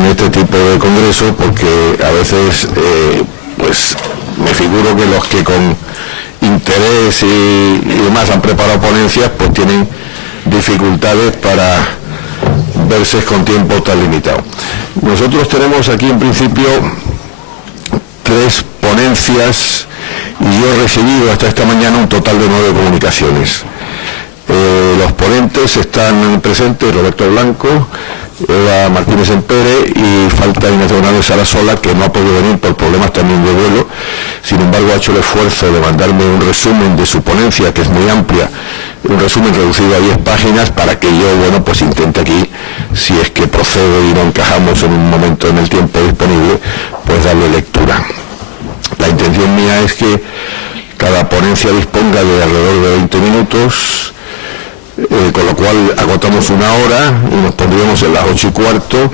en este tipo de congresos, porque a veces pues me figuro que los que con interés y demás han preparado ponencias pues tienen dificultades para verse con tiempo tan limitado. Nosotros tenemos aquí en principio 3 ponencias y yo he recibido hasta esta mañana un total de 9 comunicaciones. Los ponentes están presentes: Roberto Blanco, Eva Martínez Empere, y falta Ignacio González Sarasola, que no ha podido venir por problemas también de vuelo. Sin embargo, ha hecho el esfuerzo de mandarme un resumen de su ponencia, que es muy amplia, un resumen reducido a 10 páginas, para que yo, bueno, pues intente aquí, si es que procede y no encajamos en un momento en el tiempo disponible, pues darle lectura. La intención mía es que cada ponencia disponga de alrededor de 20 minutos, con lo cual agotamos 1 hora y nos pondríamos en las 8:15,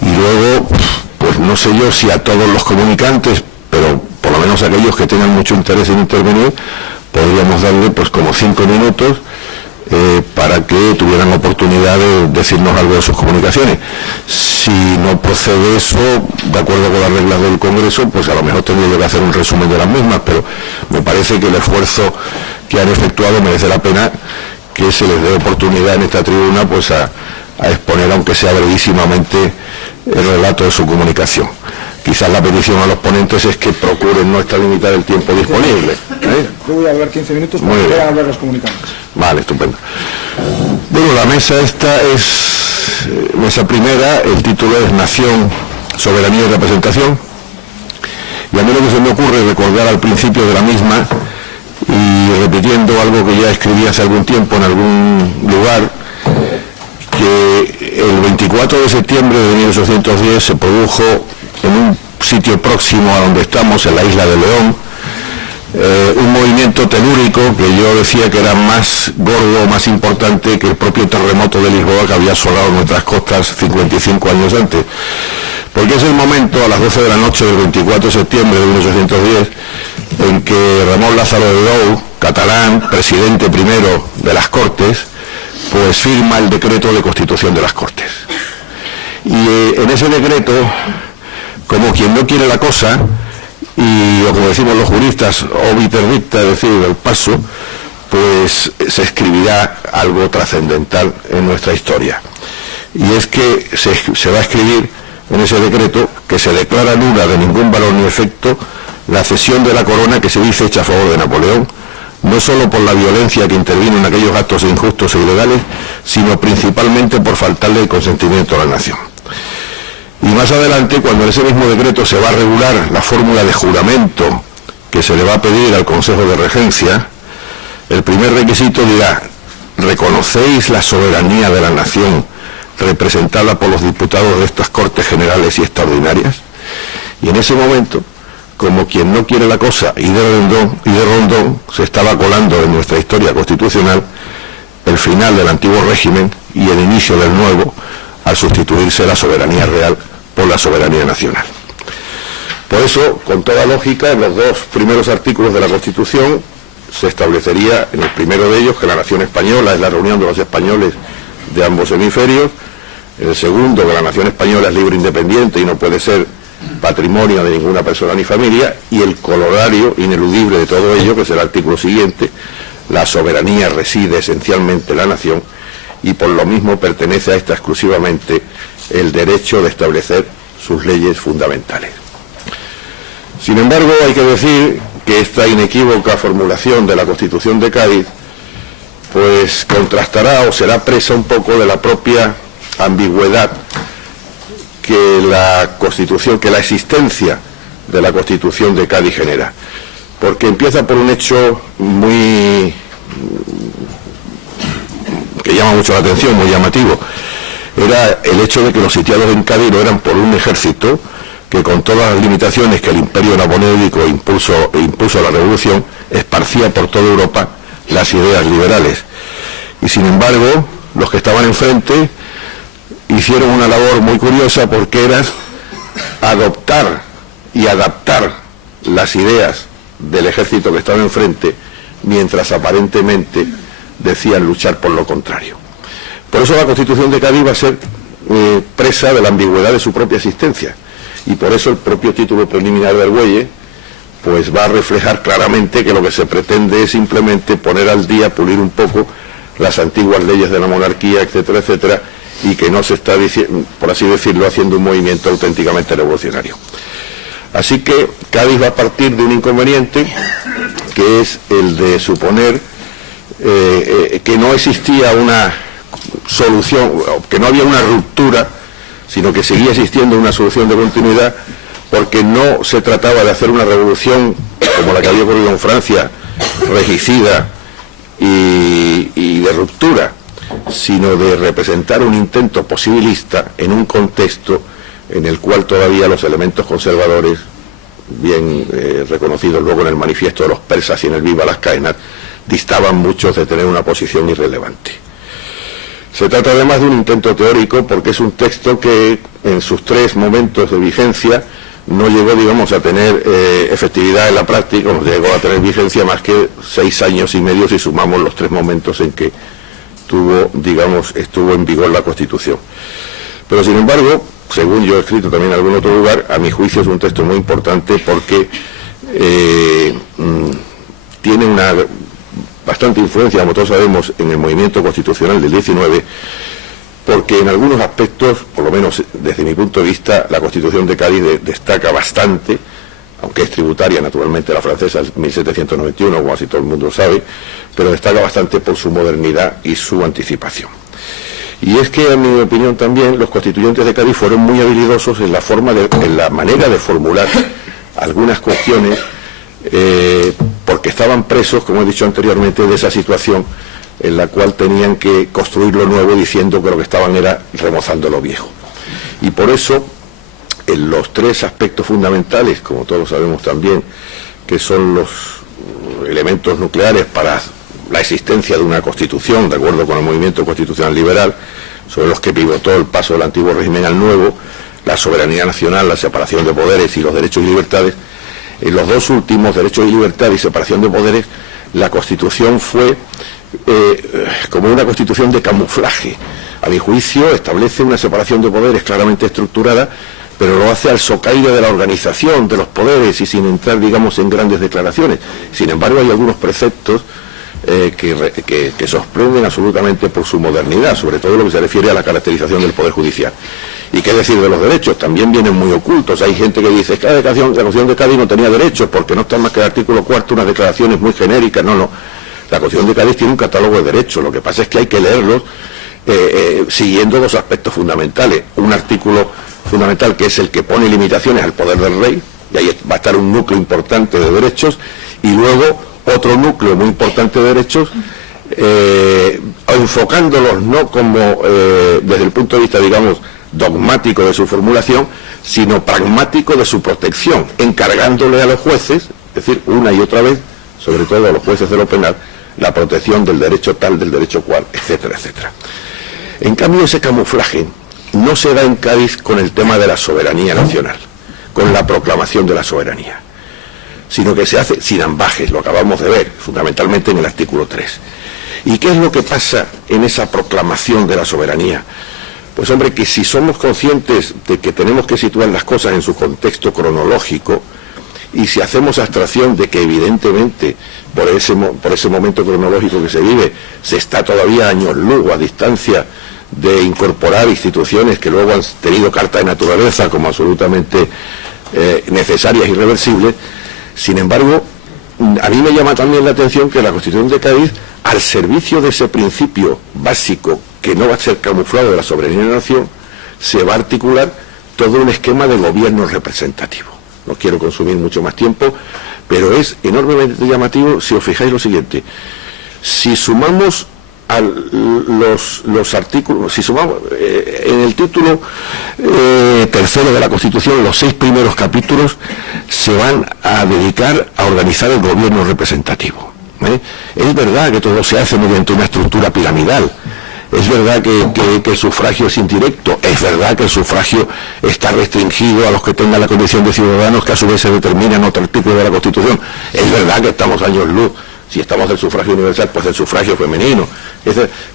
y luego, pues no sé yo si a todos los comunicantes, pero por lo menos a aquellos que tengan mucho interés en intervenir, podríamos darle pues como 5 minutos para que tuvieran oportunidad de decirnos algo de sus comunicaciones. Si no procede eso, de acuerdo con las reglas del Congreso, pues a lo mejor tendría yo que hacer un resumen de las mismas, pero me parece que el esfuerzo que han efectuado merece la pena que se les dé oportunidad en esta tribuna pues a exponer, aunque sea brevísimamente, el relato de su comunicación. Quizás la petición a los ponentes es que procuren no extralimitar el tiempo disponible. Yo voy a hablar 15 minutos para que puedan hablar los comunicantes. Vale, estupendo. Bueno, la mesa esta es mesa primera, el título es Nación, Soberanía y Representación. Y a mí lo que se me ocurre es recordar al principio de la misma, y repitiendo algo que ya escribí hace algún tiempo en algún lugar, que el 24 de septiembre de 1810 se produjo en un sitio próximo a donde estamos, en la isla de León, un movimiento telúrico que yo decía que era más gordo, más importante que el propio terremoto de Lisboa, que había asolado nuestras costas 55 años antes. Porque es el momento, a las 12 de la noche del 24 de septiembre de 1810, en que Ramón Lázaro de Dou, catalán, presidente primero de las Cortes, pues firma el decreto de constitución de las Cortes. Y en ese decreto, como quien no quiere la cosa, y o como decimos los juristas, obiter dicta, es decir, el paso, pues se escribirá algo trascendental en nuestra historia. Y es que se va a escribir en ese decreto que se declara nula, de ningún valor ni efecto, la cesión de la corona que se dice hecha a favor de Napoleón, no solo por la violencia que intervino en aquellos actos injustos e ilegales, sino principalmente por faltarle el consentimiento a la nación. Y más adelante, cuando en ese mismo decreto se va a regular la fórmula de juramento que se le va a pedir al Consejo de Regencia, el primer requisito dirá: ¿reconocéis la soberanía de la nación representada por los diputados de estas Cortes Generales y Extraordinarias? Y en ese momento, como quien no quiere la cosa, y de rondón, se estaba colando en nuestra historia constitucional el final del antiguo régimen y el inicio del nuevo, al sustituirse la soberanía real por la soberanía nacional. Por eso, con toda lógica, en los 2 primeros artículos de la Constitución se establecería, en el primero de ellos, que la nación española es la reunión de los españoles de ambos hemisferios; en el segundo, que la nación española es libre e independiente y no puede ser patrimonio de ninguna persona ni familia; y el corolario ineludible de todo ello, que es el artículo siguiente: la soberanía reside esencialmente en la nación y por lo mismo pertenece a esta exclusivamente el derecho de establecer sus leyes fundamentales. Sin embargo, hay que decir que esta inequívoca formulación de la Constitución de Cádiz pues contrastará o será presa un poco de la propia ambigüedad que la existencia de la Constitución de Cádiz genera, porque empieza por un hecho que llama mucho la atención, muy llamativo. Era el hecho de que los sitiados en Cádiz lo eran por un ejército que, con todas las limitaciones que el imperio napoleónico impuso a la revolución, esparcía por toda Europa las ideas liberales. Y sin embargo, los que estaban enfrente hicieron una labor muy curiosa, porque era adoptar y adaptar las ideas del ejército que estaba enfrente, mientras aparentemente decían luchar por lo contrario. Por eso la Constitución de Cádiz va a ser presa de la ambigüedad de su propia existencia, y por eso el propio título preliminar del Argüelles pues va a reflejar claramente que lo que se pretende es simplemente poner al día, pulir un poco las antiguas leyes de la monarquía, etcétera, etcétera, y que no se está, por así decirlo, haciendo un movimiento auténticamente revolucionario. Así que Cádiz va a partir de un inconveniente, que es el de suponer que no existía una solución, que no había una ruptura, sino que seguía existiendo una solución de continuidad, porque no se trataba de hacer una revolución como la que había ocurrido en Francia, regicida y de ruptura, sino de representar un intento posibilista en un contexto en el cual todavía los elementos conservadores, bien reconocidos luego en el manifiesto de los persas y en el Viva las Caenas, distaban mucho de tener una posición irrelevante. Se trata además de un intento teórico, porque es un texto que en sus 3 momentos de vigencia no llegó, digamos, a tener efectividad en la práctica, no llegó a tener vigencia más que 6 años y medio si sumamos los 3 momentos en que estuvo en vigor la Constitución. Pero sin embargo, según yo he escrito también en algún otro lugar, a mi juicio es un texto muy importante porque tiene una bastante influencia, como todos sabemos, en el movimiento constitucional del 19, porque en algunos aspectos, por lo menos desde mi punto de vista, la Constitución de Cádiz destaca bastante, aunque es tributaria naturalmente la francesa, 1791, como así todo el mundo sabe, pero destaca bastante por su modernidad y su anticipación. Y es que, en mi opinión también, los constituyentes de Cádiz fueron muy habilidosos en la manera de formular algunas cuestiones, porque estaban presos, como he dicho anteriormente, de esa situación en la cual tenían que construir lo nuevo diciendo que lo que estaban era remozando lo viejo. Y por eso, en los 3 aspectos fundamentales, como todos sabemos también, que son los elementos nucleares para la existencia de una constitución, de acuerdo con el movimiento constitucional liberal, sobre los que pivotó el paso del antiguo régimen al nuevo, la soberanía nacional, la separación de poderes y los derechos y libertades. En los 2 últimos, derechos y libertad y separación de poderes, la Constitución fue como una constitución de camuflaje. A mi juicio establece una separación de poderes claramente estructurada, pero lo hace al socaire de la organización de los poderes y sin entrar, digamos, en grandes declaraciones. Sin embargo, hay algunos preceptos que sorprenden absolutamente por su modernidad, sobre todo lo que se refiere a la caracterización del Poder Judicial. ¿Y qué decir de los derechos? También vienen muy ocultos. Hay gente que dice que la Constitución de Cádiz no tenía derechos porque no está más que el artículo 4, unas declaraciones muy genéricas. No. La Constitución de Cádiz tiene un catálogo de derechos. Lo que pasa es que hay que leerlos siguiendo 2 aspectos fundamentales. Un artículo fundamental que es el que pone limitaciones al poder del rey, y ahí va a estar un núcleo importante de derechos, y luego otro núcleo muy importante de derechos, enfocándolos no como desde el punto de vista, digamos, dogmático de su formulación, sino pragmático de su protección, encargándole a los jueces, es decir, una y otra vez, sobre todo a los jueces de lo penal, la protección del derecho tal, del derecho cual, etcétera, etcétera. En cambio, ese camuflaje no se da en Cádiz con el tema de la soberanía nacional, con la proclamación de la soberanía, sino que se hace sin ambajes, lo acabamos de ver, fundamentalmente en el artículo 3. ¿Y qué es lo que pasa en esa proclamación de la soberanía? Pues hombre, que si somos conscientes de que tenemos que situar las cosas en su contexto cronológico, y si hacemos abstracción de que evidentemente por ese momento cronológico que se vive, se está todavía años luz a distancia de incorporar instituciones que luego han tenido carta de naturaleza como absolutamente necesarias y irreversibles. Sin embargo, a mí me llama también la atención que la Constitución de Cádiz, al servicio de ese principio básico que no va a ser camuflado de la soberanía de la nación, se va a articular todo un esquema de gobierno representativo. No quiero consumir mucho más tiempo, pero es enormemente llamativo si os fijáis lo siguiente. Si sumamos los artículos, si sumamos en el título tercero de la Constitución, los 6 primeros capítulos se van a dedicar a organizar el gobierno representativo. Es verdad que todo se hace mediante una estructura piramidal. Es verdad que el sufragio es indirecto, es verdad que el sufragio está restringido a los que tengan la condición de ciudadanos, que a su vez se determina en otro artículo de la Constitución. Es verdad que estamos años luz, si estamos del sufragio universal, pues del sufragio femenino.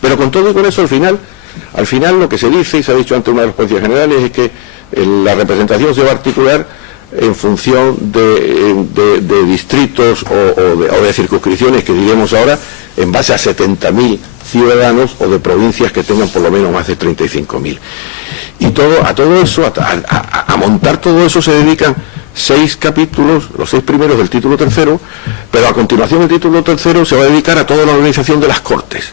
Pero con todo y con eso, al final, Al final lo que se dice, y se ha dicho ante una de las ponencias generales, es que la representación se va a articular en función de distritos o de circunscripciones, que diremos ahora, en base a 70.000 ciudadanos, o de provincias que tengan por lo menos más de 35.000. Y a todo eso, a montar todo eso, se dedican 6 capítulos, los 6 primeros del título tercero, pero a continuación el título tercero se va a dedicar a toda la organización de las Cortes.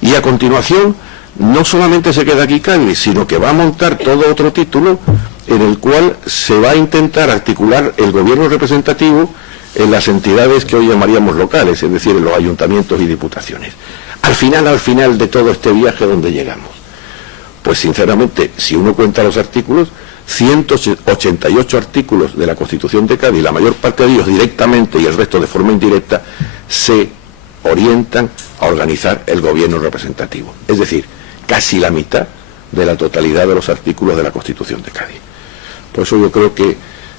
Y a continuación no solamente se queda aquí Cádiz, sino que va a montar todo otro título en el cual se va a intentar articular el gobierno representativo en las entidades que hoy llamaríamos locales, es decir, en los ayuntamientos y diputaciones. Al final de todo este viaje, ¿dónde llegamos? Pues sinceramente, si uno cuenta los artículos, 188 artículos de la Constitución de Cádiz, la mayor parte de ellos directamente y el resto de forma indirecta, se orientan a organizar el gobierno representativo. Es decir, casi la mitad de la totalidad de los artículos de la Constitución de Cádiz. Por eso yo creo que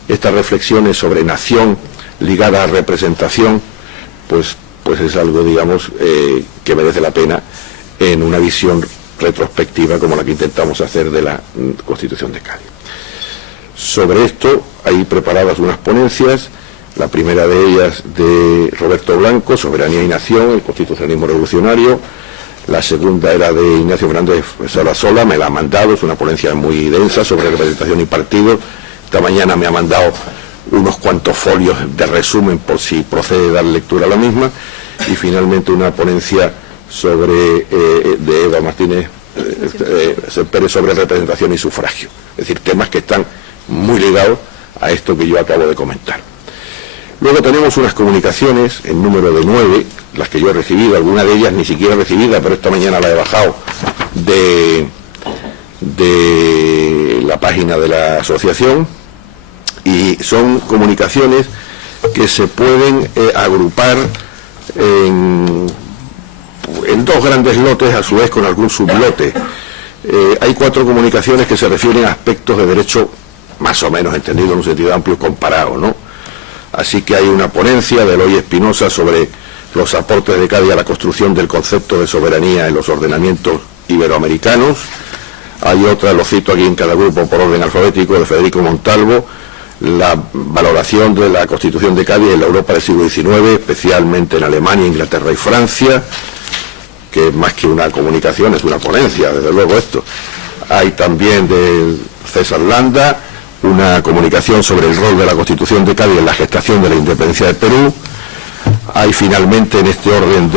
estas reflexiones sobre nación ligada a representación, pues es algo, digamos, que merece la pena en una visión retrospectiva como la que intentamos hacer de la Constitución de Cádiz. Sobre esto hay preparadas unas ponencias, la primera de ellas de Roberto Blanco, Soberanía y Nación, el Constitucionalismo Revolucionario. La segunda era de Ignacio Fernández Solasola, me la ha mandado, es una ponencia muy densa sobre representación y partidos. Esta mañana me ha mandado unos cuantos folios de resumen por si procede dar lectura a la misma. Y finalmente una ponencia de Eva Martínez Pérez sobre representación y sufragio. Es decir, temas que están muy ligados a esto que yo acabo de comentar. Luego tenemos unas comunicaciones en número de 9, las que yo he recibido, alguna de ellas ni siquiera recibida, pero esta mañana la he bajado de la página de la asociación, y son comunicaciones que se pueden agrupar en 2 grandes lotes, a su vez con algún sublote. Hay 4 comunicaciones que se refieren a aspectos de derecho más o menos entendido en un sentido amplio comparado, ¿no? Así que hay una ponencia de Eloy Espinosa sobre los aportes de Cádiz a la construcción del concepto de soberanía en los ordenamientos iberoamericanos. Hay otra, lo cito aquí en cada grupo por orden alfabético, de Federico Montalvo, la valoración de la Constitución de Cádiz en la Europa del siglo XIX, especialmente en Alemania, Inglaterra y Francia, que más que una comunicación es una ponencia, desde luego esto. Hay también de César Landa una comunicación sobre el rol de la Constitución de Cádiz en la gestación de la independencia de Perú. Hay finalmente en este orden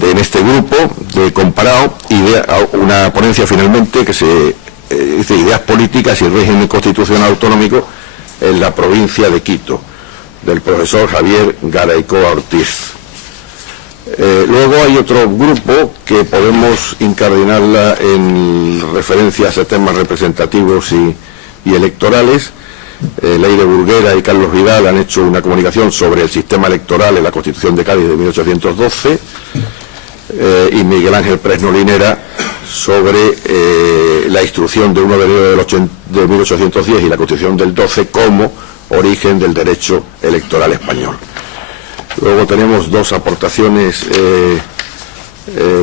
en este grupo de comparado una ponencia finalmente que se dice Ideas políticas y régimen constitucional autonómico en la provincia de Quito, del profesor Javier Garaycoa Ortiz. Luego hay otro grupo que podemos incardinarla en referencias a temas representativos y electorales. Leire Burguera y Carlos Vidal han hecho una comunicación sobre el sistema electoral en la Constitución de Cádiz de 1812, y Miguel Ángel Presno Linera sobre la instrucción de 1 de enero de 1810 y la Constitución del 12 como origen del derecho electoral español. Luego tenemos 2 aportaciones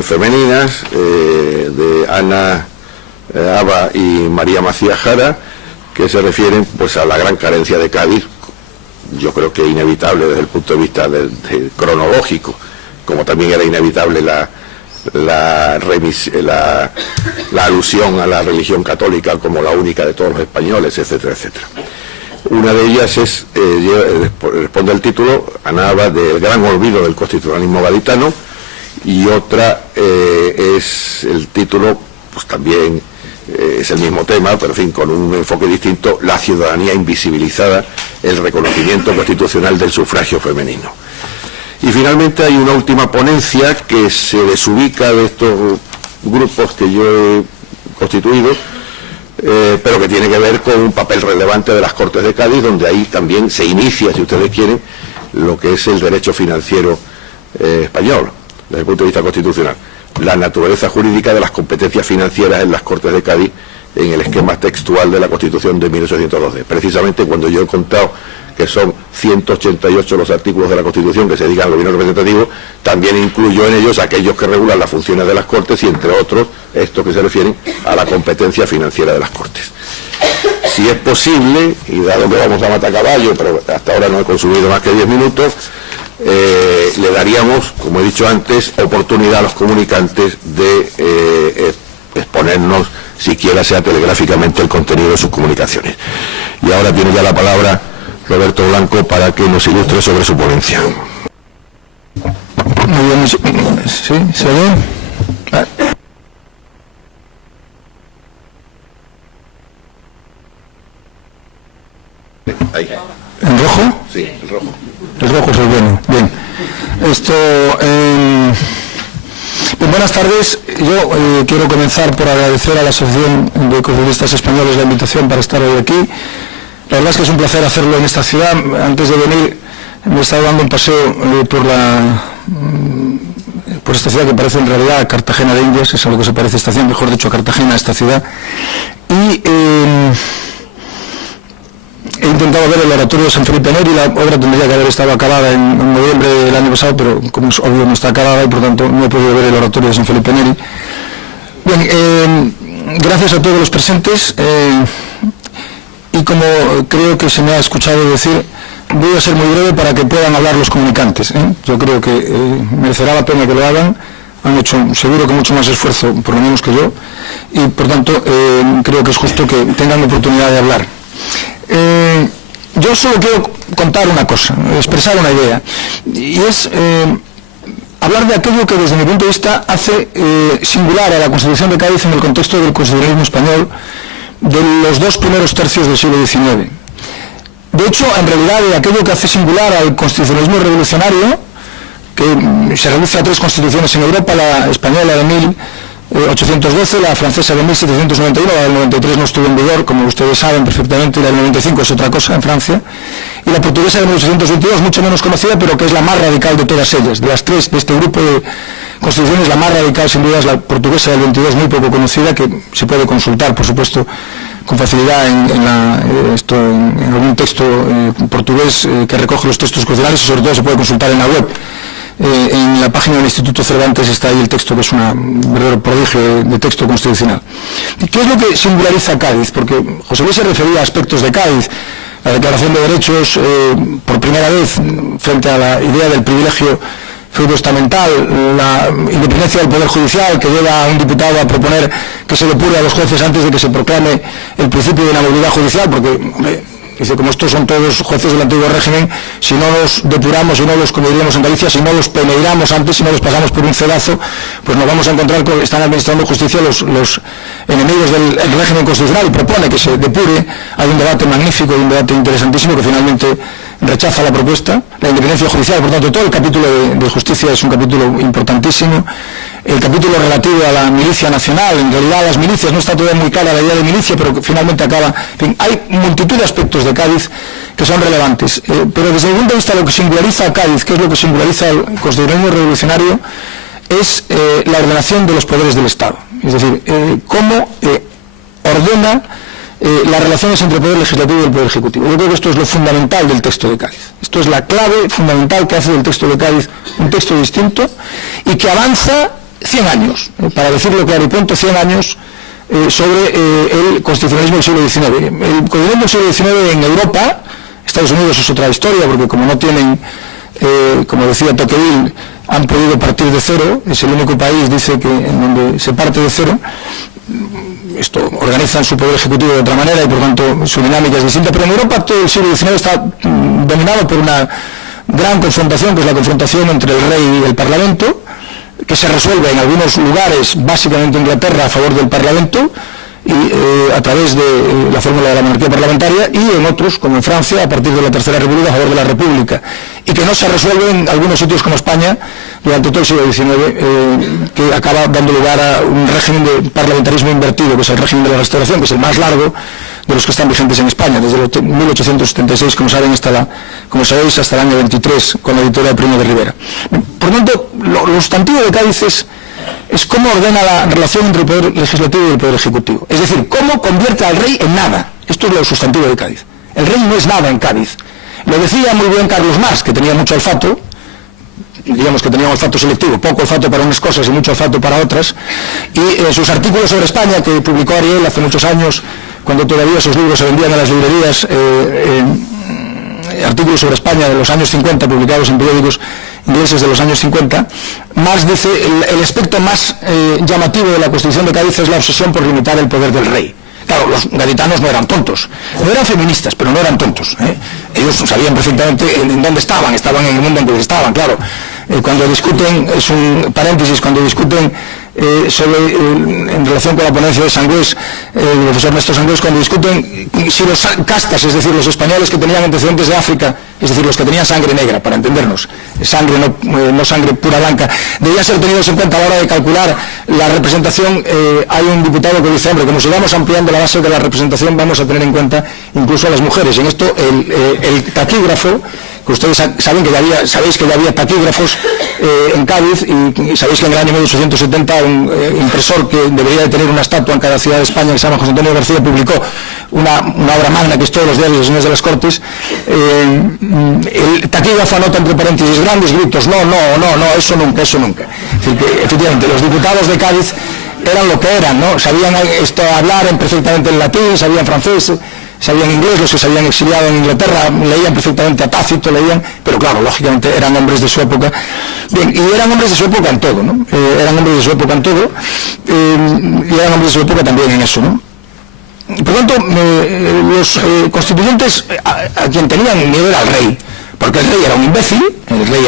femeninas de Ana Aba y María Macías Jara, que se refieren pues a la gran carencia de Cádiz, yo creo que inevitable desde el punto de vista cronológico, como también era inevitable la alusión a la religión católica como la única de todos los españoles, etcétera, etcétera. Una de ellas responde al título, Ana Aba, del gran olvido del constitucionalismo gaditano, y otra es el título, pues también es el mismo tema, pero en fin, con un enfoque distinto, la ciudadanía invisibilizada, el reconocimiento constitucional del sufragio femenino. Y finalmente hay una última ponencia que se desubica de estos grupos que yo he constituido, pero que tiene que ver con un papel relevante de las Cortes de Cádiz, donde ahí también se inicia, si ustedes quieren, lo que es el derecho financiero español, desde el punto de vista constitucional. La naturaleza jurídica de las competencias financieras en las Cortes de Cádiz, en el esquema textual de la Constitución de 1812. Precisamente cuando yo he contado que son 188 los artículos de la Constitución que se dedican al gobierno representativo, también incluyo en ellos aquellos que regulan las funciones de las Cortes y, entre otros, estos que se refieren a la competencia financiera de las Cortes. Si es posible, y dado que vamos a matacaballo, pero hasta ahora no he consumido más que 10 minutos, le daríamos, como he dicho antes, oportunidad a los comunicantes de exponernos, siquiera sea telegráficamente, el contenido de sus comunicaciones. Y ahora tiene ya la palabra Roberto Blanco para que nos ilustre sobre su ponencia. Muy bien, ¿sí? ¿Se ve? Ahí. ¿En rojo? Sí, el rojo. El rojo es el bueno. Bien. Buenas tardes. Yo quiero comenzar por agradecer a la Asociación de Ecologistas Españoles la invitación para estar hoy aquí. La verdad es que es un placer hacerlo en esta ciudad. Antes de venir me he estado dando un paseo por esta ciudad que parece en realidad Cartagena de Indias, es a lo que se parece esta ciudad, mejor dicho Cartagena, esta ciudad. Y he intentado ver el oratorio de San Felipe Neri. La obra tendría que haber estado acabada en noviembre del año pasado, pero como es obvio no está acabada y por tanto no he podido ver el oratorio de San Felipe Neri. Bien, gracias a todos los presentes. Y como creo que se me ha escuchado decir, voy a ser muy breve para que puedan hablar los comunicantes. Yo creo que merecerá la pena que lo hagan. Han hecho seguro que mucho más esfuerzo, por lo menos que yo, y por tanto creo que es justo que tengan la oportunidad de hablar. Yo solo quiero contar una cosa, expresar una idea, y es hablar de aquello que desde mi punto de vista hace singular a la Constitución de Cádiz en el contexto del constitucionalismo español de los dos primeros tercios del siglo XIX. De hecho, en realidad, de aquello que hace singular al constitucionalismo revolucionario, que se reduce a tres constituciones en Europa: la española de 1812, la francesa de 1791, la del 93 no estuvo en vigor, como ustedes saben perfectamente, y la del 95 es otra cosa en Francia, y la portuguesa de 1822, mucho menos conocida, pero que es la más radical de todas ellas. De las tres, de este grupo de constituciones, la más radical sin duda es la portuguesa del 22, muy poco conocida, que se puede consultar, por supuesto, con facilidad en algún texto portugués que recoge los textos constitucionales, y sobre todo se puede consultar en la web. En la página del Instituto Cervantes está ahí el texto, que es un verdadero prodigio de texto constitucional. ¿Qué es lo que singulariza a Cádiz? Porque José Luis se refería a aspectos de Cádiz, la Declaración de Derechos, por primera vez, frente a la idea del privilegio feudo-estamental, la independencia del Poder Judicial, que lleva a un diputado a proponer que se depure a los jueces antes de que se proclame el principio de inamovilidad judicial, porque dice, como estos son todos jueces del antiguo régimen, si no los depuramos, si no los, como diríamos en Galicia, si no los peneiramos antes, si no los pasamos por un cedazo, pues nos vamos a encontrar con que están administrando justicia los enemigos del régimen constitucional, y propone que se depure. Hay un debate magnífico y un debate interesantísimo que finalmente rechaza la propuesta. La independencia judicial, por tanto, todo el capítulo de justicia es un capítulo importantísimo. El capítulo relativo a la milicia nacional, en realidad las milicias, no está todavía muy clara la idea de milicia, pero que finalmente acaba. En fin, hay multitud de aspectos de Cádiz que son relevantes, pero desde el punto de vista de lo que singulariza a Cádiz, que es lo que singulariza al constitucionalismo revolucionario, es la ordenación de los poderes del Estado. Es decir, cómo ordena las relaciones entre el Poder Legislativo y el Poder Ejecutivo. Yo creo que esto es lo fundamental del texto de Cádiz. Esto es la clave fundamental que hace del texto de Cádiz un texto distinto y que avanza 100 años, para decirlo claro y pronto, 100 años sobre el constitucionalismo del siglo XIX. El constitucionalismo del siglo XIX en Europa, Estados Unidos es otra historia, porque como no tienen, como decía Tocqueville, han podido partir de cero, es el único país, dice, que en donde se parte de cero. Organizan su poder ejecutivo de otra manera y por tanto su dinámica es distinta, pero en Europa todo el siglo XIX está dominado por una gran confrontación, que es la confrontación entre el rey y el Parlamento, que se resuelve en algunos lugares, básicamente en Inglaterra, a favor del Parlamento y a través de la fórmula de la monarquía parlamentaria, y en otros, como en Francia, a partir de la Tercera República, a favor de la República, y que no se resuelve en algunos sitios como España durante todo el siglo XIX, que acaba dando lugar a un régimen de parlamentarismo invertido, que es el régimen de la Restauración, que es el más largo de los que están vigentes en España, desde 1876, como saben, como sabéis, hasta el año 23, con la editorial Primo de Rivera. Por tanto, lo sustantivo de Cádiz es es cómo ordena la relación entre el poder legislativo y el poder ejecutivo. Es decir, cómo convierte al rey en nada. Esto es lo sustantivo de Cádiz. El rey no es nada en Cádiz. Lo decía muy bien Carlos Marx, que tenía mucho olfato, digamos que tenía un olfato selectivo, poco olfato para unas cosas y mucho olfato para otras, y en sus artículos sobre España, que publicó Ariel hace muchos años, cuando todavía esos libros se vendían en las librerías, artículos sobre España de los años 50, publicados en periódicos ingleses de los años 50, Marx dice, el aspecto más llamativo de la Constitución de Cádiz es la obsesión por limitar el poder del rey. Claro, los gaditanos no eran tontos, no eran feministas, pero no eran tontos, ¿eh? Ellos sabían perfectamente en dónde estaban en el mundo en que estaban, claro. Cuando discuten, es un paréntesis, cuando discuten en relación con la ponencia de Sangüés, el profesor Néstor Sangüés, cuando discuten si los castas, es decir, los españoles que tenían antecedentes de África, es decir, los que tenían sangre negra, para entendernos, sangre no sangre pura blanca, debía ser tenidos en cuenta a la hora de calcular la representación. Hay un diputado que dice, hombre, como sigamos ampliando la base de la representación, vamos a tener en cuenta incluso a las mujeres. En esto, el taquígrafo, que ustedes sabéis que ya había taquígrafos en Cádiz, y sabéis que en el año 1870 un impresor que debería de tener una estatua en cada ciudad de España, que se llama José Antonio García, publicó una obra magna que es todos los diarios de los señores de las Cortes. El taquígrafo anota entre paréntesis grandes gritos, no, eso nunca. Es decir, que efectivamente los diputados de Cádiz eran lo que eran, ¿no? Sabían hablar perfectamente en latín, sabían francés, sabían inglés, los que se habían exiliado en Inglaterra leían perfectamente a Tácito, pero claro, lógicamente eran hombres de su época. Bien, y eran hombres de su época en todo, ¿no? Eran hombres de su época en todo, y eran hombres de su época también en eso, ¿no? Por lo tanto, los constituyentes a quien tenían miedo era al rey, porque el rey era un imbécil, el rey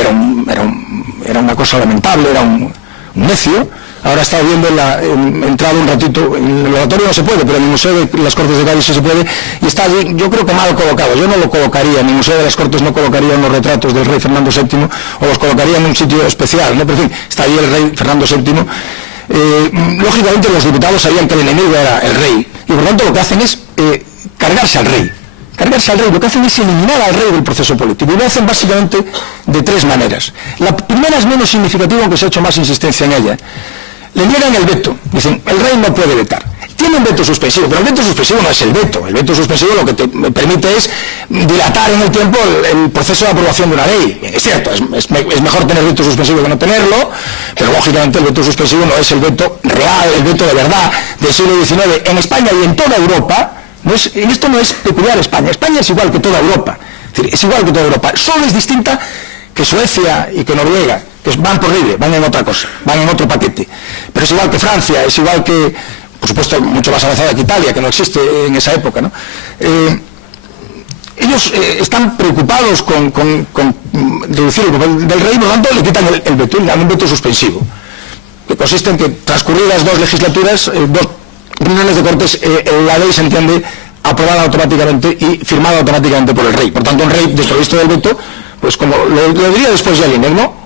era una cosa lamentable, era un necio. Ahora he estado viendo, he entrado un ratito, en el laboratorio no se puede, pero en el Museo de las Cortes de Cádiz sí se puede, y está allí, yo creo que mal colocado. Yo no lo colocaría, en el Museo de las Cortes no colocaría unos retratos del rey Fernando VII, o los colocaría en un sitio especial, ¿no? Pero en fin, está allí el rey Fernando VII. Lógicamente los diputados sabían que el enemigo era el rey, y por lo tanto lo que hacen es cargarse al rey. Lo que hacen es eliminar al rey del proceso político, y lo hacen básicamente de tres maneras. La primera es menos significativa, aunque se ha hecho más insistencia en ella. Le niegan el veto, dicen, el rey no puede vetar. Tiene un veto suspensivo, pero el veto suspensivo no es el veto. El veto suspensivo lo que te permite es dilatar en el tiempo el proceso de aprobación de una ley. Es cierto, es mejor tener veto suspensivo que no tenerlo, pero lógicamente el veto suspensivo no es el veto real, el veto de verdad del siglo XIX en España y en toda Europa. En esto no es peculiar España. España es igual que toda Europa. Es igual que toda Europa. Solo es distinta que Suecia y que Noruega, que van por libre, van en otra cosa, van en otro paquete. Pero es igual que Francia, es igual que, por supuesto, mucho más avanzada que Italia, que no existe en esa época, ¿no? Ellos están preocupados con reducir el papel del rey, por lo tanto le quitan el veto, le dan un veto suspensivo, que consiste en que transcurridas dos legislaturas, dos reuniones de Cortes, la ley se entiende aprobada automáticamente y firmada automáticamente por el rey. Por tanto, el rey, desprovisto del veto, pues como lo diría después Jelinek, ¿no?